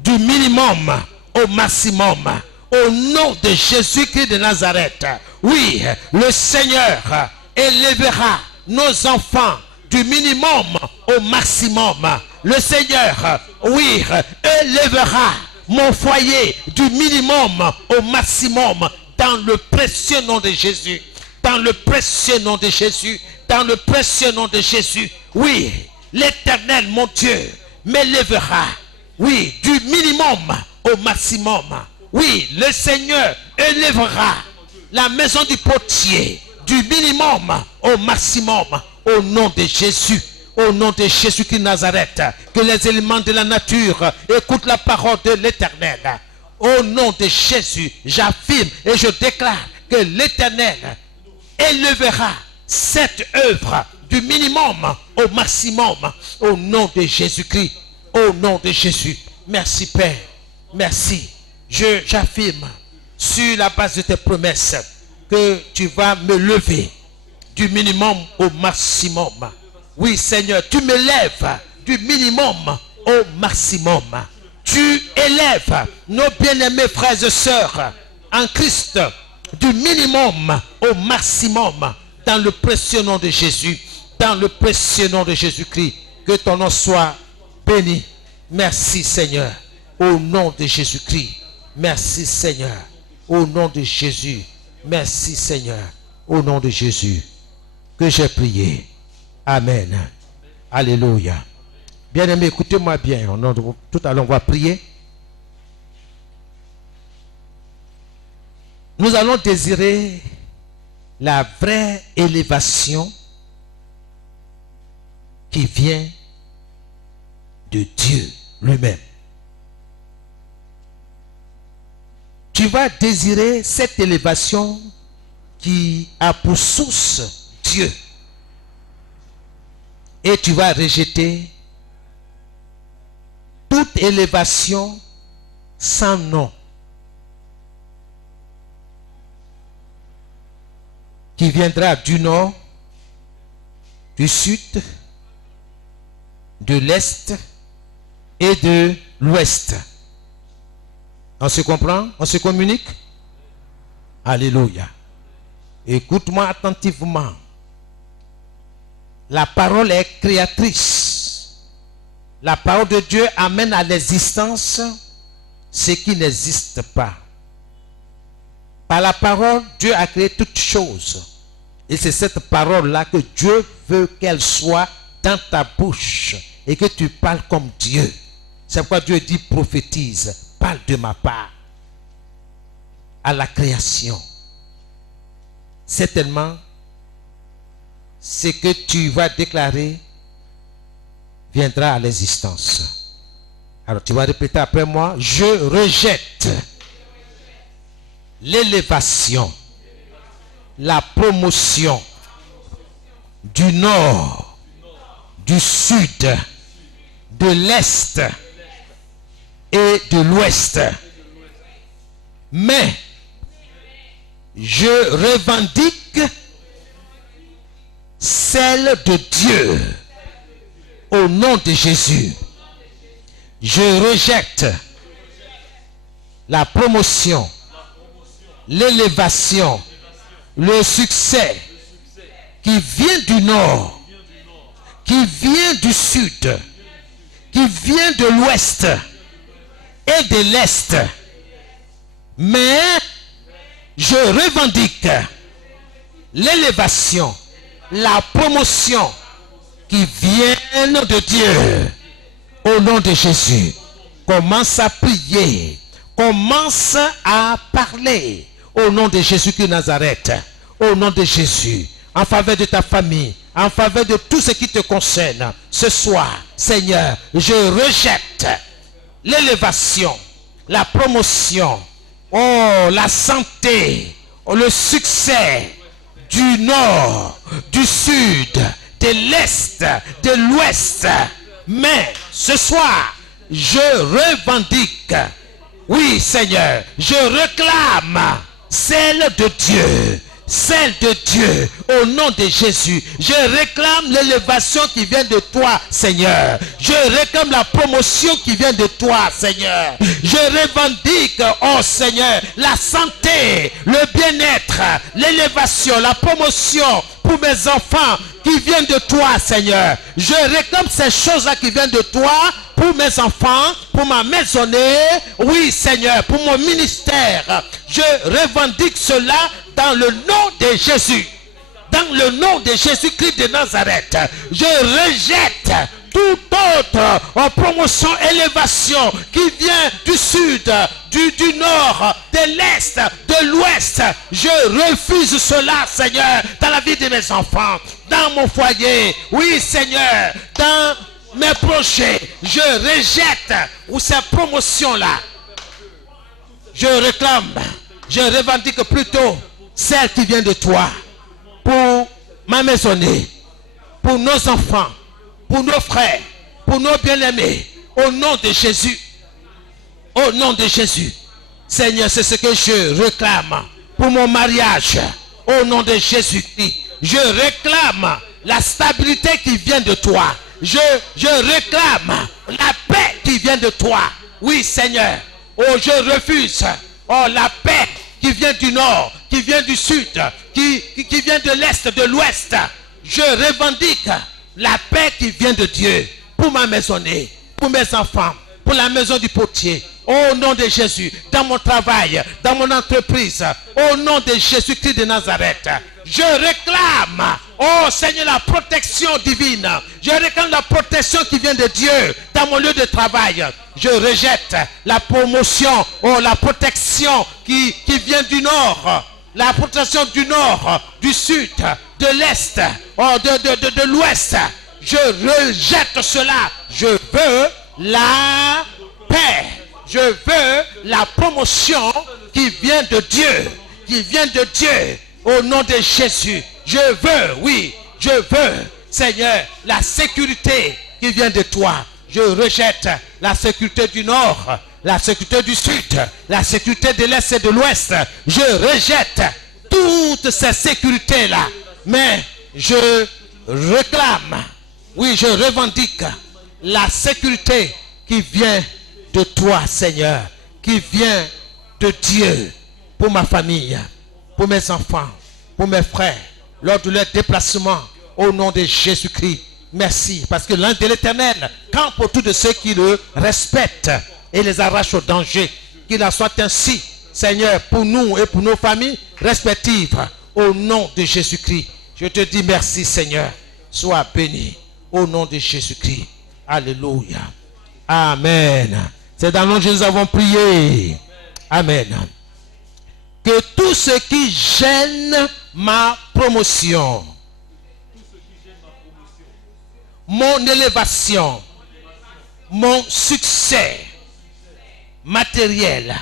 du minimum au maximum. Au nom de Jésus-Christ de Nazareth. Oui, le Seigneur élèvera nos enfants du minimum au maximum. Le Seigneur, oui, élèvera mon foyer du minimum au maximum dans le précieux nom de Jésus. Dans le précieux nom de Jésus. Dans le précieux nom de Jésus. Oui, l'Éternel, mon Dieu, m'élèvera. Oui, du minimum au maximum. Oui, le Seigneur élèvera la maison du potier du minimum au maximum. Au nom de Jésus. Au nom de Jésus-Christ de Nazareth. Que les éléments de la nature écoutent la parole de l'Éternel. Au nom de Jésus, j'affirme et je déclare que l'Éternel élèvera cette œuvre du minimum au maximum. Au nom de Jésus-Christ. Au nom de Jésus. Merci Père. Merci. J'affirme sur la base de tes promesses que tu vas me lever du minimum au maximum. Oui Seigneur, tu me lèves du minimum au maximum. Tu élèves nos bien-aimés frères et sœurs en Christ du minimum au maximum dans le précieux nom de Jésus. Dans le précieux nom de Jésus-Christ. Que ton nom soit béni. Merci Seigneur. Au nom de Jésus-Christ. Merci Seigneur. Au nom de Jésus. Merci Seigneur. Au nom de Jésus. Que j'ai prié. Amen. Alléluia. Bien-aimés, écoutez-moi bien. Tout à l'heure, on va prier. Nous allons désirer la vraie élévation qui vient de Dieu lui-même. Tu vas désirer cette élévation qui a pour source Dieu. Et tu vas rejeter toute élévation sans nom qui viendra du nord, du sud, de l'est et de l'ouest. On se comprend? On se communique? Alléluia. Écoute-moi attentivement. La parole est créatrice. La parole de Dieu amène à l'existence ce qui n'existe pas. Par la parole, Dieu a créé toutes choses. Et c'est cette parole-là que Dieu veut qu'elle soit dans ta bouche et que tu parles comme Dieu. C'est pourquoi Dieu dit prophétise. Parle de ma part à la création. Certainement, ce que tu vas déclarer viendra à l'existence. Alors tu vas répéter après moi. Je rejette l'élévation, la promotion du nord, du sud, de l'est et de l'ouest. Mais je revendique celle de Dieu au nom de Jésus. Je rejette la promotion, l'élévation, le succès qui vient du nord, qui vient du sud, qui vient de l'ouest et de l'est. Mais je revendique l'élévation, la promotion qui viennent de Dieu au nom de Jésus. Commence à prier. Commence à parler. Au nom de Jésus-Christ de Nazareth. Au nom de Jésus. En faveur de ta famille. En faveur de tout ce qui te concerne. Ce soir, Seigneur, je rejette l'élévation, la promotion, oh, la santé, oh, le succès du nord, du sud, de l'est, de l'ouest. Mais ce soir, je revendique, oui Seigneur, je réclame celle de Dieu. Celle de Dieu, au nom de Jésus. Je réclame l'élévation qui vient de toi, Seigneur. Je réclame la promotion qui vient de toi, Seigneur. Je revendique, oh Seigneur, la santé, le bien-être, l'élévation, la promotion pour mes enfants qui viennent de toi, Seigneur. Je réclame ces choses-là qui viennent de toi pour mes enfants, pour ma maisonnée, oui, Seigneur, pour mon ministère. Je revendique cela dans le nom de Jésus. Dans le nom de Jésus-Christ de Nazareth. Je rejette toute autre promotion, élévation qui vient du sud, du nord, de l'est, de l'ouest. Je refuse cela, Seigneur, dans la vie de mes enfants, dans mon foyer. Oui, Seigneur, dans mes projets. Je rejette ces promotions-là. Je réclame, je revendique plutôt celle qui vient de toi, pour ma maisonnée, pour nos enfants, pour nos frères, pour nos bien-aimés, au nom de Jésus. Au nom de Jésus. Seigneur, c'est ce que je réclame pour mon mariage, au nom de Jésus-Christ. Je réclame la stabilité qui vient de toi. Je réclame la paix qui vient de toi. Oui, Seigneur. Oh, je refuse, oh, la paix qui vient du nord, qui vient du sud, qui vient de l'est, de l'ouest. Je revendique la paix qui vient de Dieu pour ma maisonnée, pour mes enfants, pour la maison du potier. Au nom de Jésus, dans mon travail, dans mon entreprise, au nom de Jésus-Christ de Nazareth, je réclame, oh Seigneur, la protection divine. Je réclame la protection qui vient de Dieu dans mon lieu de travail. Je rejette la promotion, oh, la protection qui vient du nord. La protection du nord, du sud, de l'est, oh, de l'ouest. Je rejette cela. Je veux la paix. Je veux la promotion qui vient de Dieu. Qui vient de Dieu. Au nom de Jésus. Je veux, oui, je veux, Seigneur, la sécurité qui vient de toi. Je rejette la sécurité du nord, la sécurité du sud, la sécurité de l'est et de l'ouest. Je rejette toutes ces sécurités-là. Mais je réclame, oui, je revendique la sécurité qui vient de toi, Seigneur, qui vient de Dieu, pour ma famille, pour mes enfants, pour mes frères, lors de leur déplacement, au nom de Jésus-Christ. Merci, parce que l'un de l'Éternel campe autour de ceux qui le respectent et les arrache au danger. Qu'il en soit ainsi, Seigneur, pour nous et pour nos familles respectives, au nom de Jésus-Christ. Je te dis merci, Seigneur. Sois béni, au nom de Jésus-Christ. Alléluia. Amen. C'est dans le nom de Jésus que nous avons prié. Amen. Que tout ce qui gêne ma promotion, mon élévation, mon succès matériel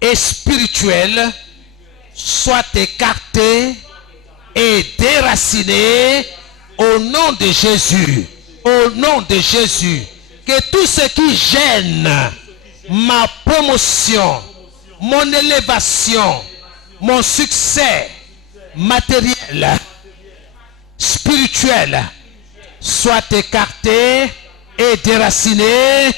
et spirituel soit écarté et déraciné au nom de Jésus. Au nom de Jésus. Que tout ce qui gêne ma promotion, mon élévation, mon succès matériel, spirituel, soit écarté et déraciné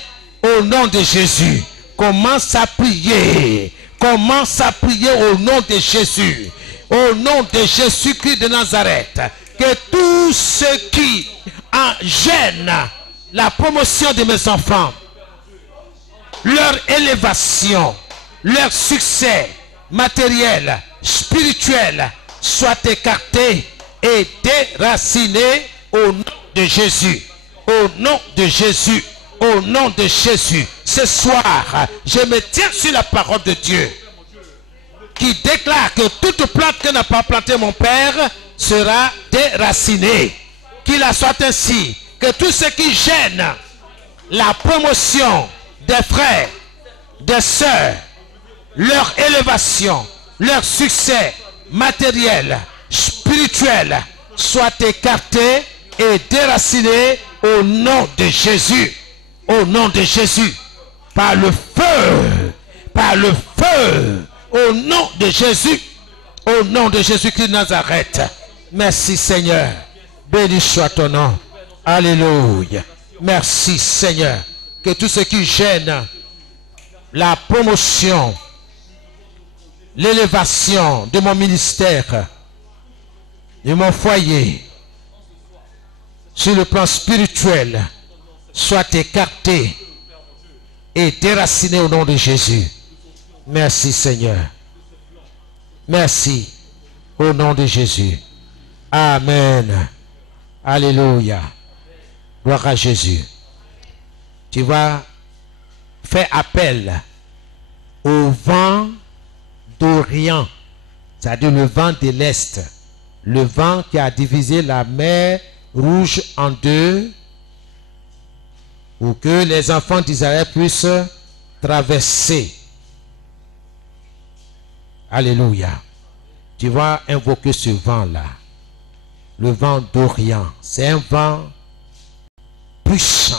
au nom de Jésus. Commence à prier. Commence à prier au nom de Jésus. Au nom de Jésus-Christ de Nazareth. Que tout ce qui gêne la promotion de mes enfants, leur élévation, leur succès matériel, spirituel, soit écarté et déraciné au nom de Jésus. Au nom de Jésus. Au nom de Jésus. ce soir, je me tiens sur la parole de Dieu qui déclare que toute plante que n'a pas planté mon Père sera déracinée. Qu'il en soit ainsi, que tout ce qui gêne la promotion des frères, des sœurs, leur élévation, leur succès matériel, spirituel, soit écarté et déraciné au nom de Jésus. Au nom de Jésus. Par le feu. Par le feu. Au nom de Jésus. Au nom de Jésus-Christ de Nazareth. Merci Seigneur. Béni soit ton nom. Alléluia. Merci Seigneur. Que tout ce qui gêne la promotion, l'élévation de mon ministère, de mon foyer, sur le plan spirituel, soit écarté et déraciné au nom de Jésus. Merci Seigneur. Merci au nom de Jésus. Amen. Alléluia. Gloire à Jésus. Tu vas faire appel au vent d'Orient, c'est-à-dire le vent de l'Est, le vent qui a divisé la mer Rouge en deux, pour que les enfants d'Israël puissent traverser. Alléluia. Tu vas invoquer ce vent-là, le vent d'Orient. C'est un vent puissant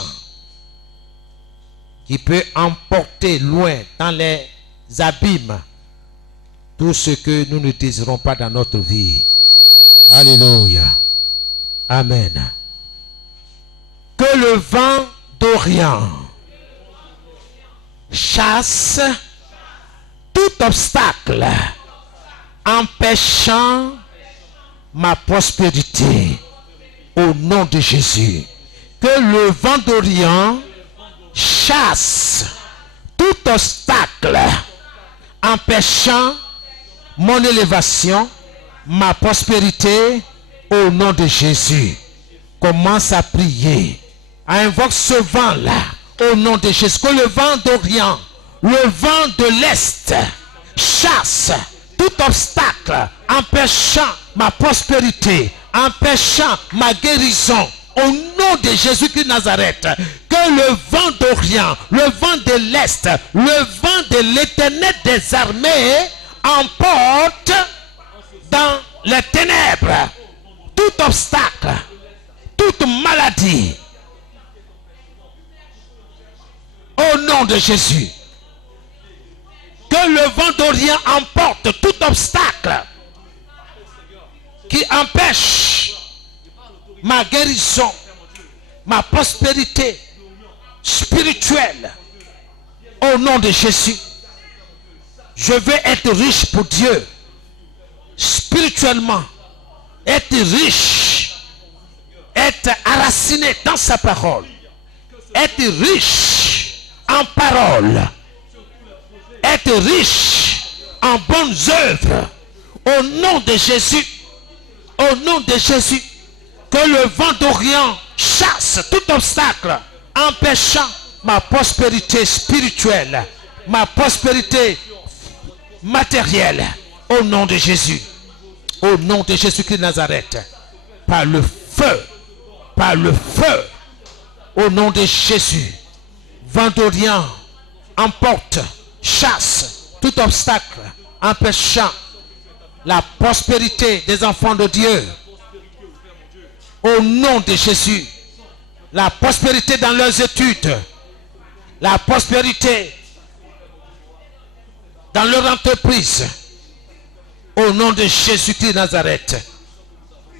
qui peut emporter loin dans les abîmes tout ce que nous ne désirons pas dans notre vie. Alléluia. Amen. Que le vent d'Orient chasse tout obstacle empêchant ma prospérité au nom de Jésus. Que le vent d'Orient chasse tout obstacle empêchant mon élévation, ma prospérité au nom de Jésus. Commence à prier. Invoque ce vent-là au nom de Jésus. Que le vent d'Orient, le vent de l'Est chasse tout obstacle empêchant ma prospérité, empêchant ma guérison au nom de Jésus-Christ de Nazareth. Que le vent d'Orient, le vent de l'Est, le vent de l'Éternel des armées emporte dans les ténèbres tout obstacle, toute maladie au nom de Jésus. Que le vent d'Orient emporte tout obstacle qui empêche ma guérison, ma prospérité spirituelle au nom de Jésus. Je veux être riche pour Dieu spirituellement, être riche, être enraciné dans sa parole, être riche en parole, être riche en bonnes œuvres au nom de Jésus. Au nom de Jésus, que le vent d'Orient chasse tout obstacle empêchant ma prospérité spirituelle, ma prospérité matérielle au nom de Jésus. Au nom de Jésus-Christ de Nazareth, par le feu, au nom de Jésus, vent d'Orient emporte, chasse tout obstacle empêchant la prospérité des enfants de Dieu. Au nom de Jésus, la prospérité dans leurs études, la prospérité dans leur entreprise. Au nom de Jésus-Christ de Nazareth.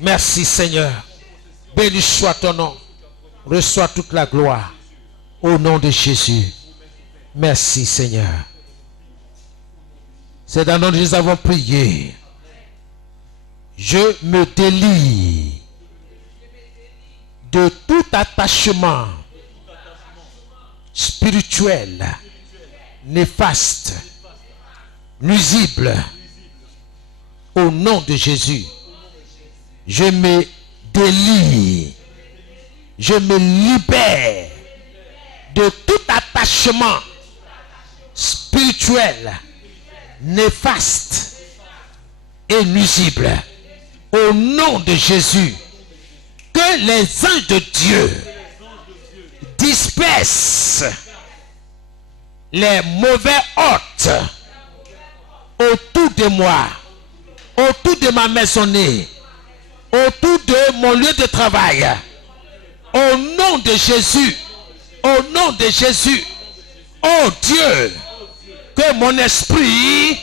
Merci Seigneur. Béni soit ton nom. Reçois toute la gloire. Au nom de Jésus. Merci Seigneur. C'est dans le nom de Jésus que nous avons prié. Je me délie de tout attachement spirituel, néfaste, nuisible. Au nom de Jésus, je me délie, je me libère de tout attachement attachement spirituel néfaste et nuisible. Au nom de Jésus, que les anges de Dieu dispersent les mauvais hôtes autour de moi, autour de ma maisonnée, autour de mon lieu de travail. Au nom de Jésus, au nom de Jésus, oh Dieu, que mon esprit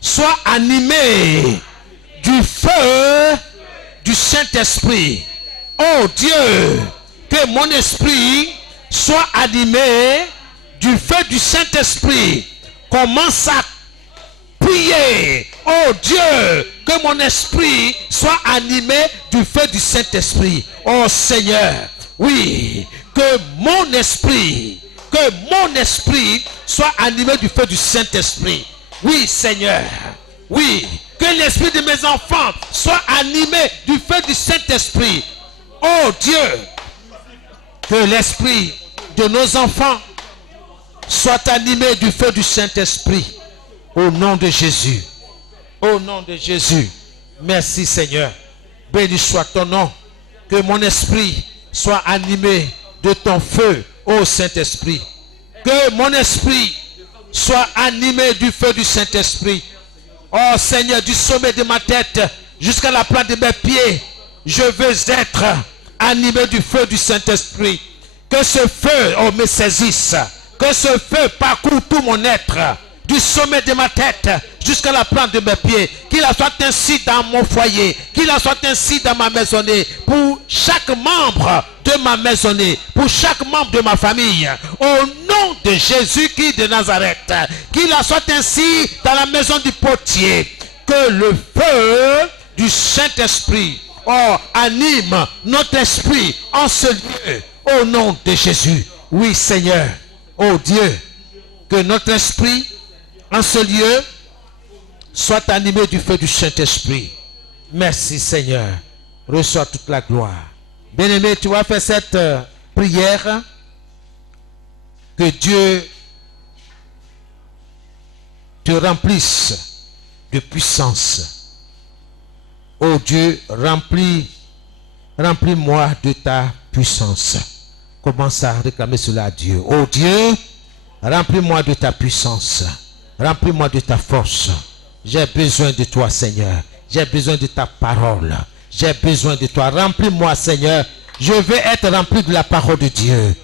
soit animé du feu du Saint-Esprit. Oh Dieu, que mon esprit soit animé du feu du Saint-Esprit. Commence à prier. Oh Dieu, que mon esprit soit animé du feu du Saint-Esprit. Oh Seigneur, oui, que mon esprit soit animé du feu du Saint-Esprit. Oui Seigneur, oui, que l'esprit de mes enfants soit animé du feu du Saint-Esprit. Oh Dieu, que l'esprit de nos enfants soit animé du feu du Saint-Esprit. Au nom de Jésus. Au nom de Jésus. Merci Seigneur. Béni soit ton nom. Que mon esprit soit animé de ton feu, ô Saint-Esprit. Que mon esprit soit animé du feu du Saint-Esprit. Oh Seigneur, du sommet de ma tête jusqu'à la plante de mes pieds, je veux être animé du feu du Saint-Esprit. Que ce feu, oh, me saisisse. Que ce feu parcourt tout mon être, du sommet de ma tête jusqu'à la plante de mes pieds. Qu'il en soit ainsi dans mon foyer, qu'il en soit ainsi dans ma maisonnée, pour chaque membre de ma maisonnée, pour chaque membre de ma famille. Au nom de Jésus-Christ de Nazareth, qu'il en soit ainsi dans la maison du potier. Que le feu du Saint-Esprit, oh, anime notre esprit en ce lieu. Au nom de Jésus. Oui Seigneur. Oh Dieu, que notre esprit en ce lieu soit animé du feu du Saint-Esprit. Merci Seigneur. Reçois toute la gloire. Bien-aimé, tu vas faire cette prière. Que Dieu te remplisse de puissance. Oh Dieu, remplis-moi de ta puissance. Commence à réclamer cela à Dieu. Oh Dieu, remplis-moi de ta puissance. Remplis-moi de ta force. J'ai besoin de toi, Seigneur. J'ai besoin de ta parole. J'ai besoin de toi. Remplis-moi, Seigneur. Je veux être rempli de la parole de Dieu.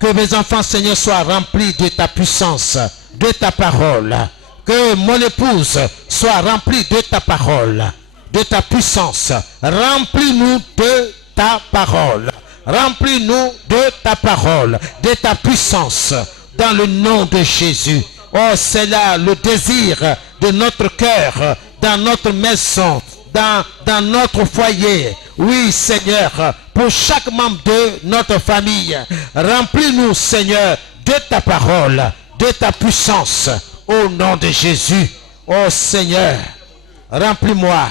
Que mes enfants, Seigneur, soient remplis de ta puissance, de ta parole. Que mon épouse soit remplie de ta parole, de ta puissance. Remplis-nous de ta parole. Remplis-nous de ta parole, de ta puissance, dans le nom de Jésus. Oh, c'est là le désir de notre cœur, dans notre maison, dans notre foyer. Oui, Seigneur, pour chaque membre de notre famille. Remplis-nous, Seigneur, de ta parole, de ta puissance, au nom de Jésus. Oh, Seigneur, remplis-moi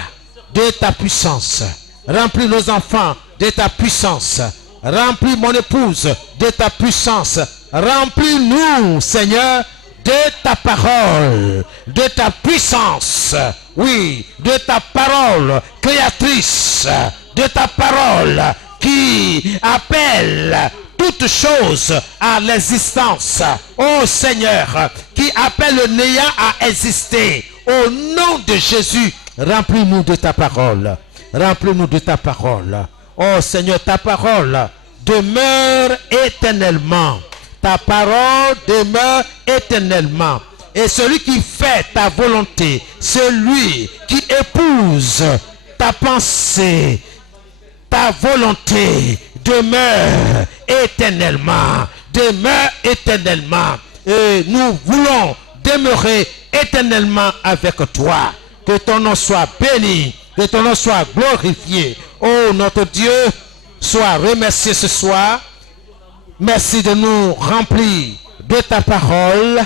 de ta puissance. Remplis nos enfants de ta puissance. Remplis mon épouse de ta puissance. Remplis-nous, Seigneur, de ta parole, de ta puissance. Oui, de ta parole créatrice, de ta parole qui appelle toutes choses à l'existence. Oh Seigneur, qui appelle le néant à exister. Au nom de Jésus, remplis-nous de ta parole. Remplis-nous de ta parole. Oh Seigneur, ta parole demeure éternellement. Ta parole demeure éternellement. Et celui qui fait ta volonté, celui qui épouse ta pensée, ta volonté demeure éternellement. Demeure éternellement. Et nous voulons demeurer éternellement avec toi. Que ton nom soit béni. Que ton nom soit glorifié. Oh notre Dieu, sois remercié ce soir. Merci de nous remplir de ta parole,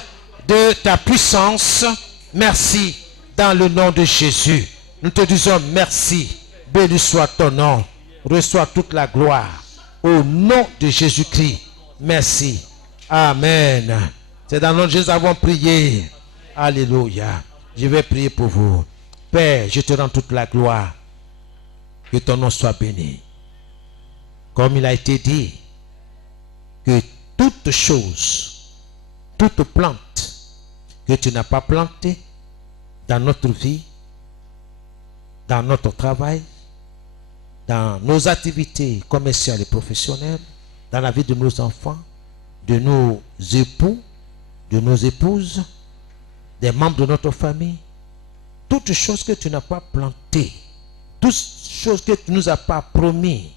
de ta puissance. Merci dans le nom de Jésus. Nous te disons merci. Béni soit ton nom. Reçois toute la gloire. Au nom de Jésus-Christ. Merci. Amen. C'est dans notre Jésus avons prié. Alléluia. Je vais prier pour vous. Père, je te rends toute la gloire. Que ton nom soit béni. Comme il a été dit, que toute chose, toute plante que tu n'as pas plantée dans notre vie, dans notre travail, dans nos activités commerciales et professionnelles, dans la vie de nos enfants, de nos époux, de nos épouses, des membres de notre famille, toute chose que tu n'as pas plantée, toute chose que tu ne nous as pas promis,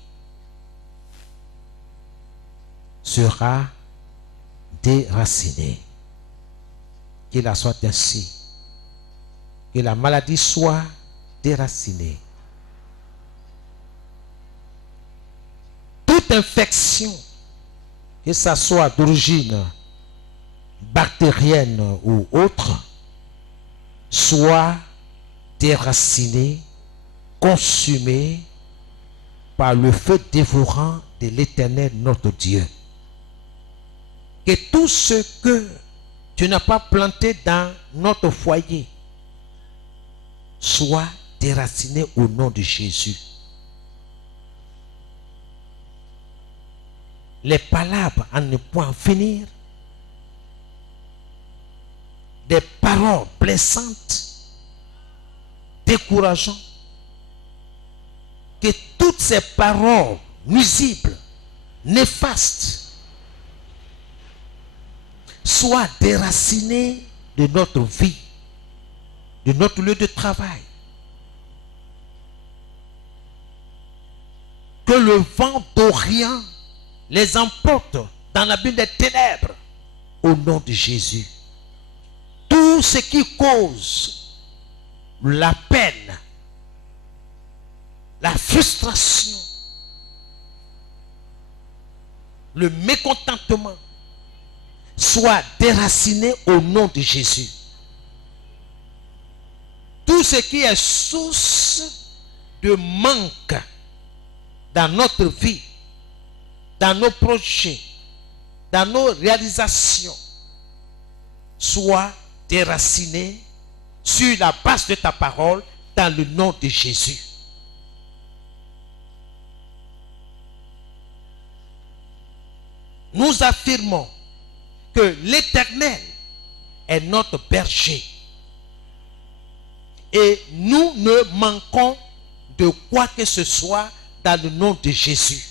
sera déracinée. Qu'il en soit ainsi. Que la maladie soit déracinée. Toute infection, que ça soit d'origine bactérienne ou autre, soit déracinée, consumée par le feu dévorant de l'Éternel notre Dieu. Que tout ce que tu n'as pas planté dans notre foyer soit déraciné au nom de Jésus. Les palabres à ne point finir, des paroles blessantes, décourageantes, que toutes ces paroles nuisibles, néfastes, soient déracinées de notre vie, de notre lieu de travail. Que le vent d'Orient les emporte dans l'abîme des ténèbres au nom de Jésus. Tout ce qui cause la peine, la frustration, le mécontentement, soit déraciné au nom de Jésus. Tout ce qui est source de manque dans notre vie, dans nos projets, dans nos réalisations, soit déraciné sur la base de ta parole dans le nom de Jésus. Nous affirmons que l'Éternel est notre berger et nous ne manquons de quoi que ce soit dans le nom de Jésus.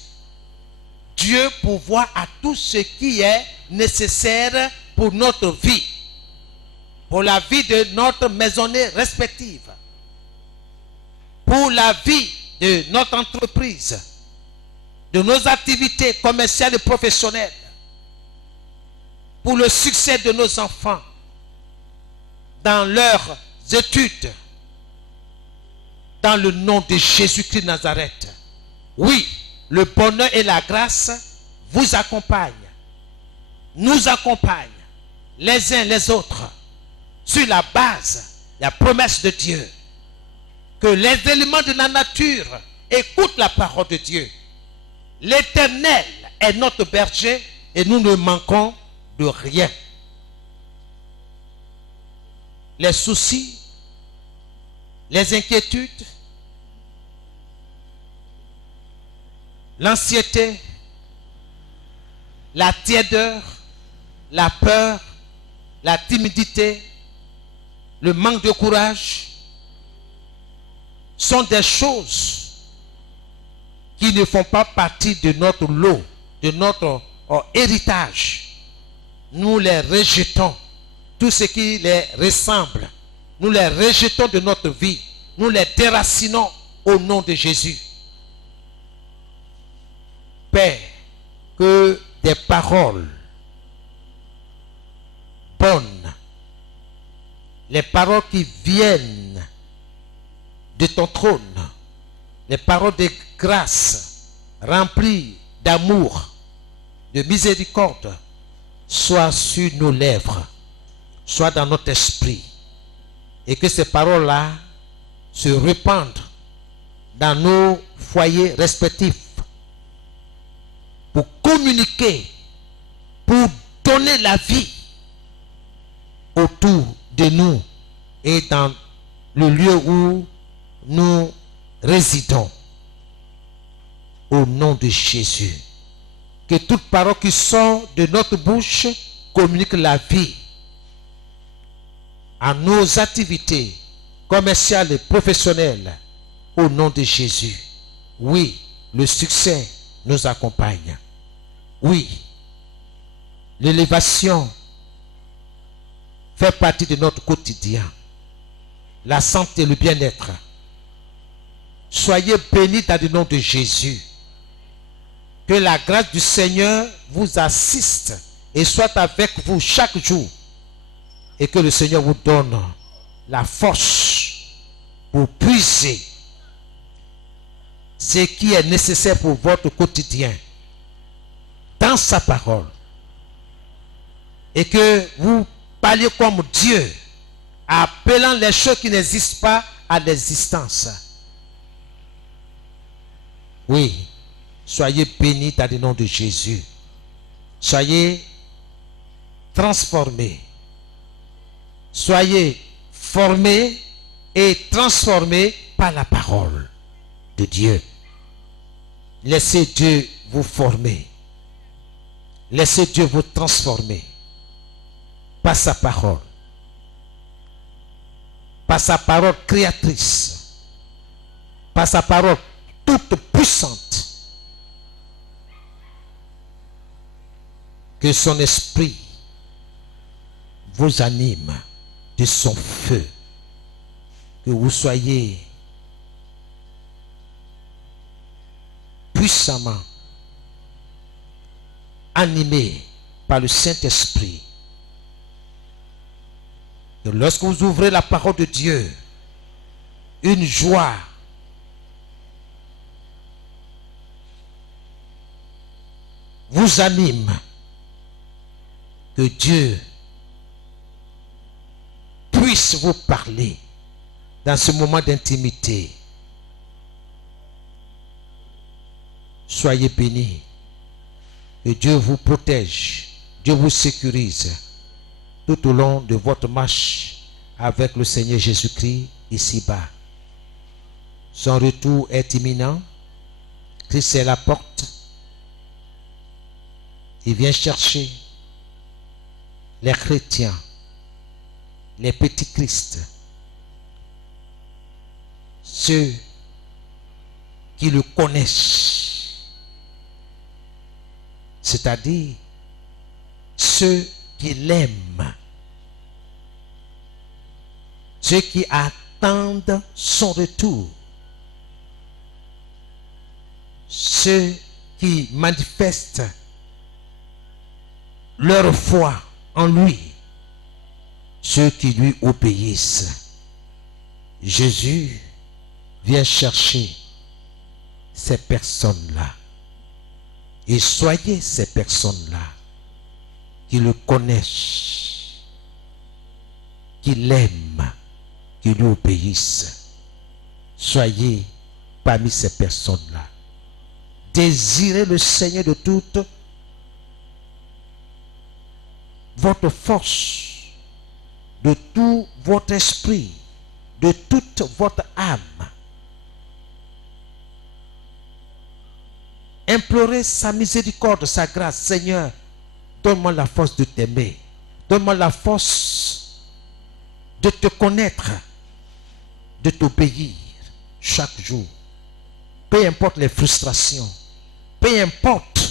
Dieu pourvoit à tout ce qui est nécessaire pour notre vie, pour la vie de notre maisonnée respective, pour la vie de notre entreprise, de nos activités commerciales et professionnelles, pour le succès de nos enfants dans leurs études, dans le nom de Jésus-Christ de Nazareth. Oui, le bonheur et la grâce vous accompagnent, nous accompagnent les uns les autres sur la base de la promesse de Dieu. Que les éléments de la nature écoutent la parole de Dieu. L'Éternel est notre berger et nous ne manquons de rien. Les soucis, les inquiétudes, l'anxiété, la tiédeur, la peur, la timidité, le manque de courage sont des choses qui ne font pas partie de notre lot, de notre héritage. Nous les rejetons. Tout ce qui les ressemble, nous les rejetons de notre vie. Nous les déracinons au nom de Jésus. Père, que des paroles bonnes, les paroles qui viennent de ton trône, les paroles de grâce remplies d'amour, de miséricorde, soient sur nos lèvres, soient dans notre esprit, et que ces paroles-là se répandent dans nos foyers respectifs pour communiquer, pour donner la vie autour de nous et dans le lieu où nous résidons. Au nom de Jésus, que toute parole qui sort de notre bouche communique la vie à nos activités commerciales et professionnelles. Au nom de Jésus. Oui, le succès nous accompagne. Oui, l'élévation fait partie de notre quotidien. La santé et le bien-être. Soyez bénis dans le nom de Jésus. Que la grâce du Seigneur vous assiste et soit avec vous chaque jour. Et que le Seigneur vous donne la force pour puiser ce qui est nécessaire pour votre quotidien dans sa parole. Et que vous parliez comme Dieu, appelant les choses qui n'existent pas à l'existence. Oui. Soyez bénis dans le nom de Jésus. Soyez transformés. Soyez formés et transformés par la parole de Dieu. Laissez Dieu vous former. Laissez Dieu vous transformer par sa parole. Par sa parole créatrice. Par sa parole toute puissante. Que son esprit vous anime de son feu. Que vous soyez puissamment animés par le Saint-Esprit. Que lorsque vous ouvrez la parole de Dieu, une joie vous anime. Que Dieu puisse vous parler dans ce moment d'intimité. Soyez bénis. Que Dieu vous protège. Dieu vous sécurise tout au long de votre marche avec le Seigneur Jésus-Christ ici-bas. Son retour est imminent. Christ est à la porte. Il vient chercher les chrétiens, les petits Christ, ceux qui le connaissent, c'est-à-dire ceux qui l'aiment, ceux qui attendent son retour, ceux qui manifestent leur foi en lui, ceux qui lui obéissent. Jésus vient chercher ces personnes-là. Et soyez ces personnes-là qui le connaissent, qui l'aiment, qui lui obéissent. Soyez parmi ces personnes-là. Désirez le Seigneur de toute votre force, de tout votre esprit, de toute votre âme. Implorez sa miséricorde, sa grâce. Seigneur, donne-moi la force de t'aimer. Donne-moi la force de te connaître, de t'obéir chaque jour. Peu importe les frustrations, peu importe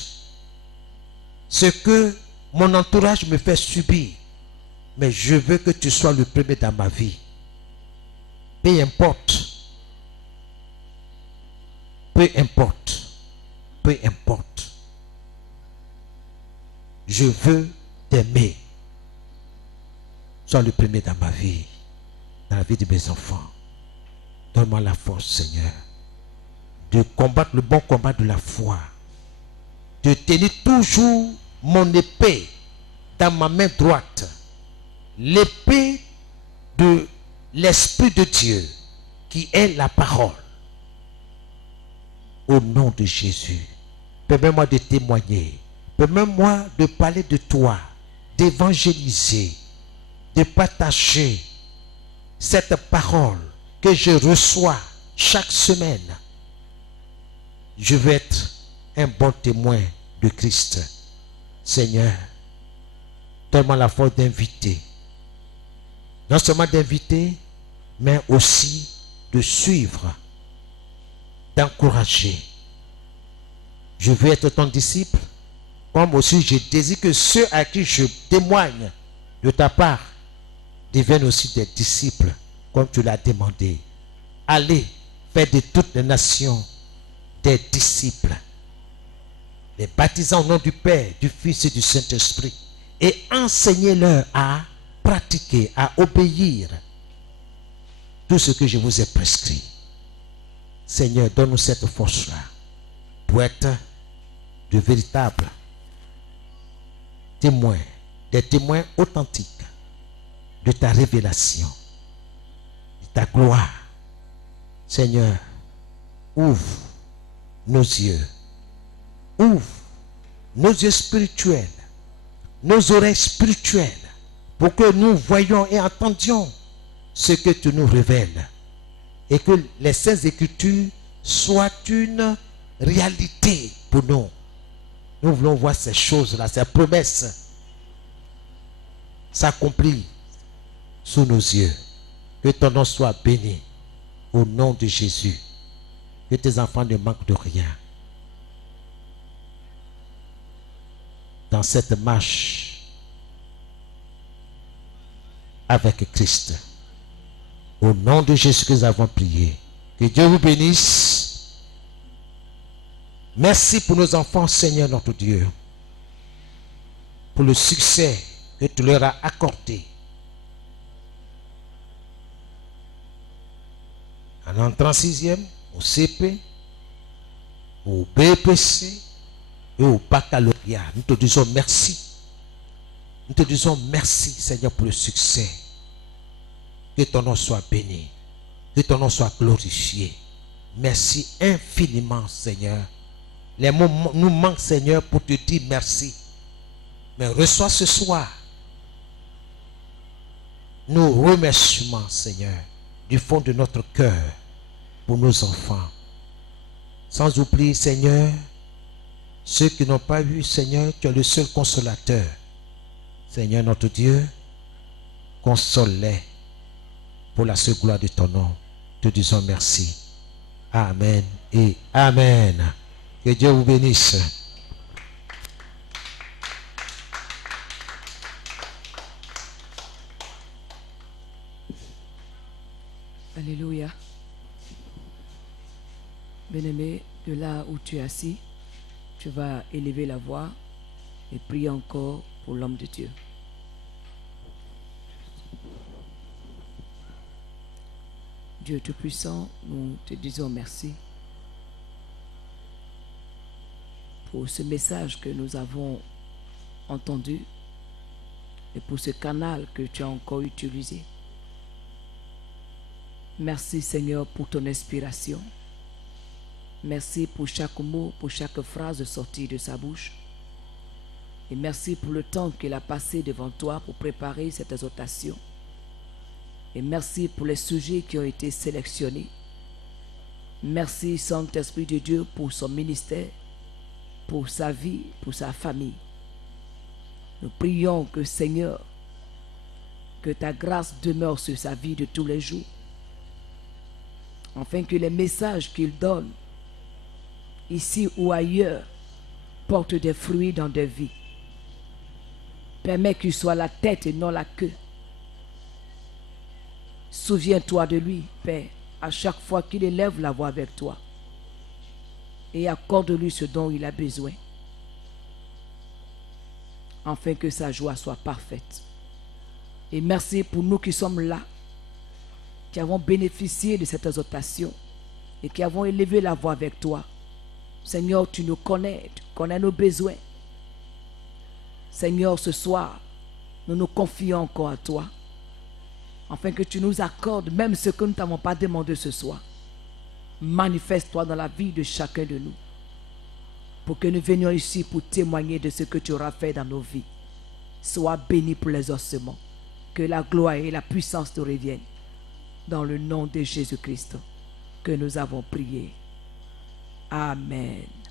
ce que mon entourage me fait subir, mais je veux que tu sois le premier dans ma vie. Peu importe. Peu importe. Peu importe. Je veux t'aimer. Sois le premier dans ma vie, dans la vie de mes enfants. Donne-moi la force, Seigneur, de combattre le bon combat de la foi, de tenir toujours mon épée dans ma main droite, l'épée de l'Esprit de Dieu qui est la parole. Au nom de Jésus, permets-moi de témoigner, permets-moi de parler de toi d'évangéliser, de partager cette parole que je reçois chaque semaine. Je veux être un bon témoin de Christ. Seigneur, donne-moi la force d'inviter. Non seulement d'inviter, mais aussi de suivre, d'encourager. Je veux être ton disciple, comme aussi je désire que ceux à qui je témoigne de ta part deviennent aussi des disciples, comme tu l'as demandé. Allez, faire de toutes les nations des disciples, les baptisant au nom du Père, du Fils et du Saint-Esprit, et enseignez-leur à pratiquer, à obéir tout ce que je vous ai prescrit. Seigneur, donne-nous cette force-là pour être de véritables témoins, des témoins authentiques de ta révélation, de ta gloire. Seigneur, ouvre nos yeux, ouvre nos yeux spirituels, nos oreilles spirituelles, pour que nous voyions et entendions ce que tu nous révèles, et que les Saintes Écritures soient une réalité pour nous. Nous voulons voir ces choses-là, ces promesses s'accomplir sous nos yeux. Que ton nom soit béni au nom de Jésus. Que tes enfants ne manquent de rien dans cette marche avec Christ. Au nom de Jésus que nous avons prié. Que Dieu vous bénisse. Merci pour nos enfants, Seigneur notre Dieu, pour le succès que tu leur as accordé en entrant en 6e, au CP, au BPC et au baccalauréat. Nous te disons merci. Nous te disons merci, Seigneur, pour le succès. Que ton nom soit béni. Que ton nom soit glorifié. Merci infiniment, Seigneur. Les mots nous manquent, Seigneur, pour te dire merci. Mais reçois ce soir nos remerciements, Seigneur, du fond de notre cœur pour nos enfants. Sans oublier, Seigneur, ceux qui n'ont pas vu, Seigneur, tu es le seul consolateur. Seigneur notre Dieu, console-les pour la seule gloire de ton nom. Te disons merci. Amen et amen. Que Dieu vous bénisse. Alléluia. Bien-aimé, de là où tu es assis, tu vas élever la voix et prier encore pour l'homme de Dieu. Dieu Tout-Puissant, nous te disons merci pour ce message que nous avons entendu et pour ce canal que tu as encore utilisé. Merci Seigneur pour ton inspiration. Merci pour chaque mot, pour chaque phrase sortie de sa bouche. Et merci pour le temps qu'il a passé devant toi pour préparer cette exhortation. Et merci pour les sujets qui ont été sélectionnés. Merci Saint-Esprit de Dieu pour son ministère, pour sa vie, pour sa famille. Nous prions que Seigneur, que ta grâce demeure sur sa vie de tous les jours, afin que les messages qu'il donne, ici ou ailleurs, portent des fruits dans des vies. Permets qu'il soit la tête et non la queue. Souviens-toi de lui, Père, à chaque fois qu'il élève la voix avec toi. Et accorde-lui ce dont il a besoin, afin que sa joie soit parfaite. Et merci pour nous qui sommes là, qui avons bénéficié de cette exhortation et qui avons élevé la voix avec toi. Seigneur, tu nous connais, tu connais nos besoins. Seigneur, ce soir, nous nous confions encore à toi, afin que tu nous accordes même ce que nous ne t'avons pas demandé ce soir. Manifeste-toi dans la vie de chacun de nous, pour que nous venions ici pour témoigner de ce que tu auras fait dans nos vies. Sois béni pour les ossements. Que la gloire et la puissance te reviennent. Dans le nom de Jésus-Christ que nous avons prié. Amen.